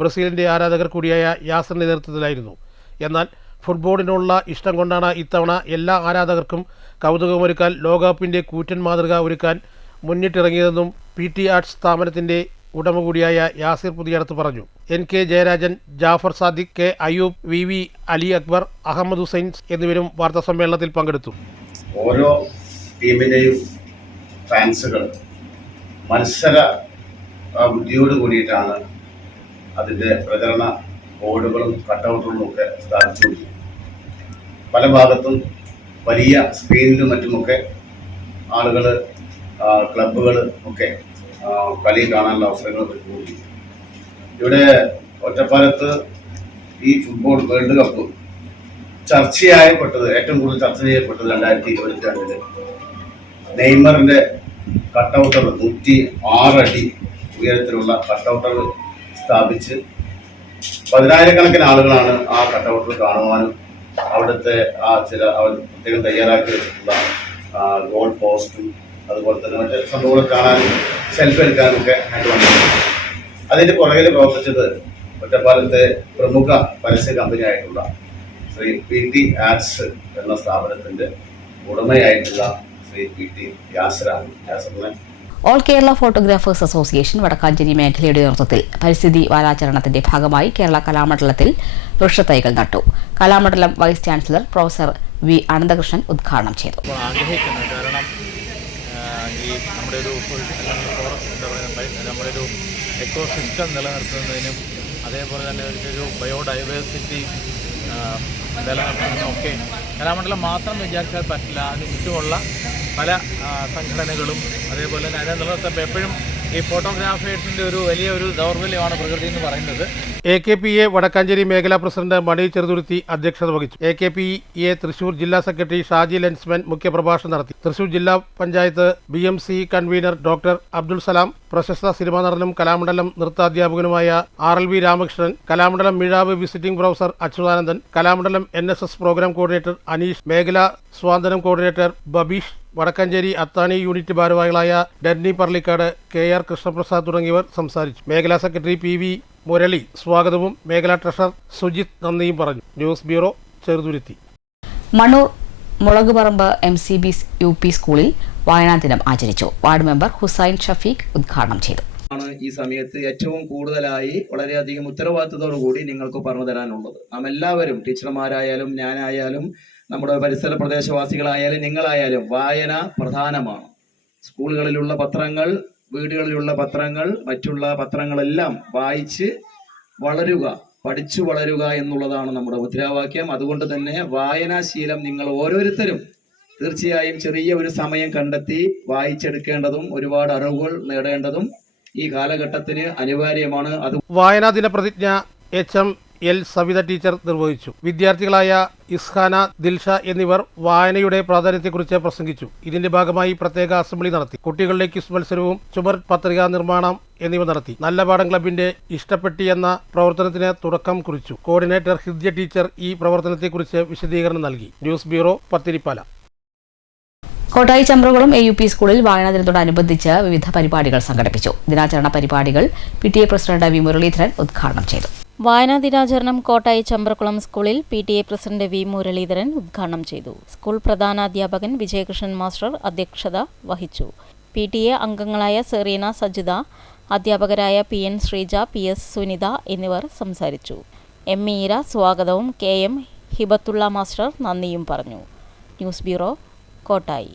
ബ്രസീലിന്റെ ആരാധകർ കൂടിയായ യാസറിന്റെ നേതൃത്വത്തിലായിരുന്നു. എന്നാൽ ഫുട്ബോളിനുള്ള ഇഷ്ടം കൊണ്ടാണ് ഇത്തവണ എല്ലാ ആരാധകർക്കും കൗതുകമൊരുക്കാൻ ലോകകപ്പിന്റെ കൂറ്റൻ മാതൃക ഒരുക്കാൻ മുന്നിട്ടിറങ്ങിയതെന്നും PT ആർട്സ് സ്ഥാപനത്തിന്റെ ഉടമ കൂടിയായ യാസിർ പുതിയടത്ത് പറഞ്ഞു. NK Jayarajan, Jafar Sadiq, K Ayyub, VV Ali Akbar, Ahmed Hussain എന്നിവരും വാർത്താസമ്മേളനത്തിൽ പങ്കെടുത്തു. ഓരോ ടീമിൻ്റെയും ഫാൻസുകൾ മത്സര ബുദ്ധിയോട് കൂടിയിട്ടാണ് അതിൻ്റെ പ്രചരണ ബോർഡുകളും കട്ടൗട്ടുകളും ഒക്കെ സ്ഥാപിച്ചുകൊണ്ടിരിക്കുന്നത്. പല ഭാഗത്തും വലിയ സ്ക്രീനിലും മറ്റുമൊക്കെ ആളുകൾ, ക്ലബ്ബുകൾ ഒക്കെ കളി കാണാനുള്ള അവസരങ്ങൾ വരുന്നുണ്ട്. ഇവിടെ ഒറ്റപ്പാലത്ത് ഈ ഫുട്ബോൾ വേൾഡ് കപ്പ് ഏറ്റവും കൂടുതൽ ചർച്ച ചെയ്യപ്പെട്ടത് 2022 നെയ്മറിന്റെ കട്ടൗട്ടുകൾ 106 അടി ഉയരത്തിലുള്ള കട്ടൗട്ടുകൾ സ്ഥാപിച്ച് 10,000-കണക്കിന് ആളുകളാണ് ആ കട്ടൗട്ടുകൾ കാണുവാനും അവിടുത്തെ അവർ പ്രത്യേകം തയ്യാറാക്കി വെച്ചിട്ടുള്ള ഗോൾ പോസ്റ്റും അതുപോലെ തന്നെ മറ്റേ സംഭവങ്ങൾ കാണാനും സെൽഫി എടുക്കാനും ഒക്കെ ആയിട്ട് വന്നിട്ടുണ്ട്. അതിൻ്റെ പുറകിൽ പ്രവർത്തിച്ചത് ഒറ്റപ്പാലത്തെ പ്രമുഖ പരസ്യ കമ്പനിയായിട്ടുള്ള ശ്രീ PT ആർട്സ് എന്ന സ്ഥാപനത്തിൻ്റെ ഉടമയായിട്ടുള്ള ശ്രീ PT യാസറാണ്. യാസറിനെ all Kerala photographers association Vadakkanchery മേഖലയുടെ നേതൃത്വത്തിൽ പരിസ്ഥിതി വാരാചരണത്തിന്റെ ഭാഗമായി കേരള കലാമണ്ഡലത്തിൽ വൃക്ഷത്തൈകൾ നട്ടു. Kalamandalam vice chancellor professor V Ananthakrishnan ഉദ്ഘാടനം ചെയ്തു. കാരണം ഈ നമ്മുടെ ഒരു നമ്മുടെ ഒരു എക്കോസിസ്റ്റം നിലനിർത്തുന്നതിനും അതേപോലെ തന്നെ ഒരു ബയോഡൈവേഴ്സിറ്റി നിലനിർത്തുന്നതിനൊക്കെ കലാമണ്ഡലം മാത്രം വിചാരിച്ചാൽ പറ്റില്ല. അതിന് ചുറ്റുമുള്ള പല സംഘടനകളും അതേപോലെ തന്നെ അതിനെ നിലനിർത്തുമ്പോൾ എപ്പോഴും ഈ ഫോട്ടോഗ്രാഫേഴ്സിൻ്റെ ഒരു വലിയൊരു ദൗർബല്യമാണ് പ്രകൃതി എന്ന് പറയുന്നത്. AKPA വടക്കാഞ്ചേരി മേഖലാ പ്രസിഡന്റ് മണി ചെറുതുരുത്തി അധ്യക്ഷത വഹിച്ചു. AKPA തൃശൂർ ജില്ലാ സെക്രട്ടറി ഷാജി ലെൻസ്മാൻ മുഖ്യപ്രഭാഷണം നടത്തി. തൃശൂർ ജില്ലാ panchayat BMC convener doctor Abdul Salam, പ്രശസ്ത സിനിമാ നടനും കലാമണ്ഡലം നൃത്താധ്യാപകനുമായ RLV രാമകൃഷ്ണൻ, കലാമണ്ഡലം മിഴാവ് visiting professor Achuthanandan, Kalamandalam NSS programme coordinator Aneesh, മേഖലാ സ്വാതന്ത്ര്യം കോർഡിനേറ്റർ ബബീഷ്, വടക്കാഞ്ചേരി അത്താണി യൂണിറ്റ് ഭാരവാഹികളായ ഡെന്നി പർലിക്കാട്, KR കൃഷ്ണപ്രസാദ് തുടങ്ങിയവർ സംസാരിച്ചു. മേഖലാ സെക്രട്ടറി PV മുരളി സ്വാഗതവും മേഖലാ ട്രഷറർ സുജിത് നന്ദിയും പറഞ്ഞു. News bureau, Cheruthuruthy. Mannur Mulakuparambu MCB UP സ്കൂളിൽ വായനാ ദിനം ആചരിച്ചു. വാർഡ് മെമ്പർ ഹുസൈൻ ഷഫീഖ് ഉദ്ഘാടനം ചെയ്തു. ഈ സമയത്ത് ഏറ്റവും കൂടുതലായി വളരെയധികം ഉത്തരവാദിത്തത്തോടു കൂടി നിങ്ങൾക്ക് പറഞ്ഞു തരാനുള്ളത്. നാം എല്ലാവരും, ടീച്ചർമാരായാലും ഞാനായാലും നമ്മുടെ പരിസര പ്രദേശവാസികളായാലും നിങ്ങളായാലും വായന പ്രധാനമാണ്. സ്കൂളുകളിലുള്ള പത്രങ്ങൾ വീടുകളിലുള്ള പത്രങ്ങൾ, മറ്റുള്ള പത്രങ്ങളെല്ലാം വായിച്ച് വളരുക, പഠിച്ചു വളരുക എന്നുള്ളതാണ് നമ്മുടെ മുദ്രാവാക്യം. അതുകൊണ്ട് തന്നെ വായനാശീലം നിങ്ങൾ ഓരോരുത്തരും തീർച്ചയായും ചെറിയ ഒരു സമയം കണ്ടെത്തി വായിച്ചെടുക്കേണ്ടതും ഒരുപാട് അറിവുകൾ നേടേണ്ടതും ഈ കാലഘട്ടത്തിന് അനിവാര്യമാണ്. അത് വായനാ ദിന പ്രതിജ്ഞ HML സവിത ടീച്ചർ നിർവഹിച്ചു. വിദ്യാർത്ഥികളായ ഇസ്ഹാന, ദിൽഷ എന്നിവർ വായനയുടെ പ്രാധാന്യത്തെക്കുറിച്ച് പ്രസംഗിച്ചു. ഇതിന്റെ ഭാഗമായി പ്രത്യേക അസംബ്ലി നടത്തി. കുട്ടികളുടെ ക്വിസ് മത്സരവും ചുമർ പത്രികാ നിർമ്മാണം എന്നിവ നടത്തി. നല്ല പാഠം ക്ലബിന്റെ ഇഷ്ടപ്പെട്ടി എന്ന പ്രവർത്തനത്തിന് തുടക്കം കുറിച്ചു. കോർഡിനേറ്റർ ഹിദ്യ ടീച്ചർ ഈ പ്രവർത്തനത്തെക്കുറിച്ച് വിശദീകരണം നൽകി. News bureau, Pathirippala. Kottayi Chambrakulam AUP സ്കൂളിൽ വായനാ ദിനത്തോടനുബന്ധിച്ച് വിവിധ പരിപാടികൾ സംഘടിപ്പിച്ചു. ദിനാചരണ പരിപാടികൾ PTA പ്രസിഡന്റ് V മുരളീധരൻ ഉദ്ഘാടനം ചെയ്തു. വായനാ ദിനാചരണം കോട്ടായി ചമ്പ്രകുളം സ്കൂളിൽ PTA പ്രസിഡന്റ് V മുരളീധരൻ ഉദ്ഘാടനം ചെയ്തു. സ്കൂൾ പ്രധാനാധ്യാപകൻ വിജയകൃഷ്ണൻ മാസ്റ്റർ അധ്യക്ഷത വഹിച്ചു. PTA അംഗങ്ങളായ സെറീന സജിത, അധ്യാപകരായ PN ശ്രീജ, PS സുനിത എന്നിവർ സംസാരിച്ചു. M മീര സ്വാഗതവും KM ഹിബത്തുള്ള മാസ്റ്റർ നന്ദിയും പറഞ്ഞു. News bureau, Kottayi.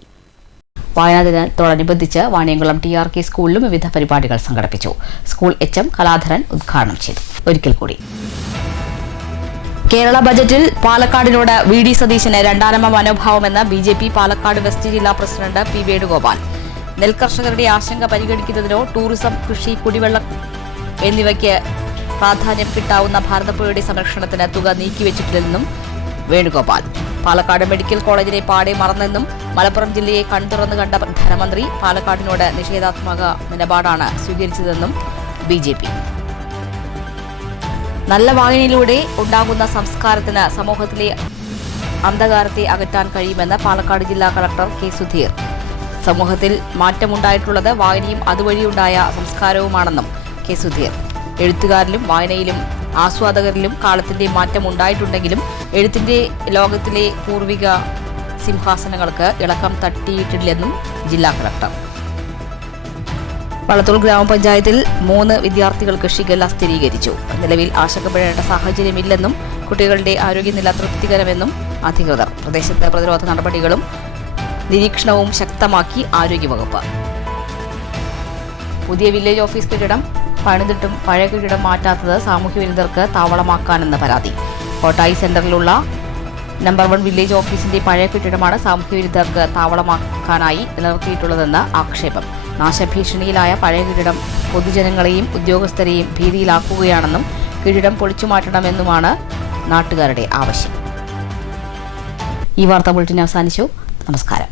വായനാ ദിനത്തോടനുബന്ധിച്ച് വാണിയംകുളം TRK സ്കൂളിലും വിവിധ പരിപാടികൾ സംഘടിപ്പിച്ചു. സ്കൂൾ HM കലാധരൻ ഉദ്ഘാടനം ചെയ്തു. ഒരിക്കൽ കൂടി, കേരള ബജറ്റിൽ പാലക്കാടിനോട് VD സതീശന് രണ്ടാനമ്മ മനോഭാവമെന്ന് BJP പാലക്കാട് വെസ്റ്റ് ജില്ലാ പ്രസിഡന്റ് P വേണുഗോപാൽ. നെൽകർഷകരുടെ ആശങ്ക പരിഗണിക്കുന്നതിനോ ടൂറിസം, കൃഷി, കുടിവെള്ളം എന്നിവയ്ക്ക് പ്രാധാന്യം കിട്ടാവുന്ന ഭാരതപ്പുഴയുടെ സംരക്ഷണത്തിന് തുക നീക്കിവെച്ചിട്ടില്ലെന്നും വേണുഗോപാൽ. പാലക്കാട് മെഡിക്കൽ കോളേജിനെ പാടെ മറന്നെന്നും മലപ്പുറം ജില്ലയെ കൺതുറന്നു കണ്ട ധനമന്ത്രി പാലക്കാടിനോട് നിഷേധാത്മക നിലപാടാണ് സ്വീകരിച്ചതെന്നും BJP. നല്ല വായനയിലൂടെ ഉണ്ടാകുന്ന സംസ്കാരത്തിന് സമൂഹത്തിലെ അന്ധകാരത്തെ അകറ്റാൻ കഴിയുമെന്ന് പാലക്കാട് ജില്ലാ കളക്ടർ K സുധീർ. സമൂഹത്തിൽ മാറ്റമുണ്ടായിട്ടുള്ളത് വായനയും അതുവഴിയുണ്ടായ സംസ്കാരവുമാണെന്നും K സുധീർ. എഴുത്തുകാരിലും വായനയിലും ആസ്വാദകരിലും കാലത്തിന്റെ മാറ്റം ഉണ്ടായിട്ടുണ്ടെങ്കിലും എഴുത്തിന്റെ ലോകത്തിലെ പൂർവിക സിംഹാസനങ്ങൾക്ക് ഇളക്കം തട്ടിയിട്ടില്ലെന്നും ജില്ലാ കളക്ടർ. വളത്തൂർ ഗ്രാമപഞ്ചായത്തിൽ 3 വിദ്യാർത്ഥികൾക്ക് ഷിഗല്ല സ്ഥിരീകരിച്ചു. നിലവിൽ ആശങ്കപ്പെടേണ്ട സാഹചര്യമില്ലെന്നും കുട്ടികളുടെ ആരോഗ്യനില തൃപ്തികരമെന്നും അധികൃതർ. പ്രദേശത്ത് പ്രതിരോധ നടപടികളും നിരീക്ഷണവും ശക്തമാക്കി ആരോഗ്യവകുപ്പ്. പുതിയ വില്ലേജ് ഓഫീസ് കെട്ടിടം പണിതിട്ടും പഴയ കെട്ടിടം മാറ്റാത്തത് സാമൂഹ്യവിരുദ്ധർക്ക് താവളമാക്കാനെന്ന് പരാതി. കോട്ടായി സെന്ററിലുള്ള നമ്പർ 1 വില്ലേജ് ഓഫീസിന്റെ പഴയ കെട്ടിടമാണ് സാമൂഹ്യവിരുദ്ധർക്ക് താവളമാക്കാനായി നിലനിർത്തിയിട്ടുള്ളതെന്ന് ആക്ഷേപം. നാശഭീഷണിയിലായ പഴയ കെട്ടിടം പൊതുജനങ്ങളെയും ഉദ്യോഗസ്ഥരെയും ഭീതിയിലാക്കുകയാണെന്നും കെട്ടിടം പൊളിച്ചുമാറ്റണമെന്നുമാണ് നാട്ടുകാരുടെ ആവശ്യം. ഈ വാർത്താ ബുള്ളറ്റിൻ അവസാനിച്ചു. നമസ്കാരം.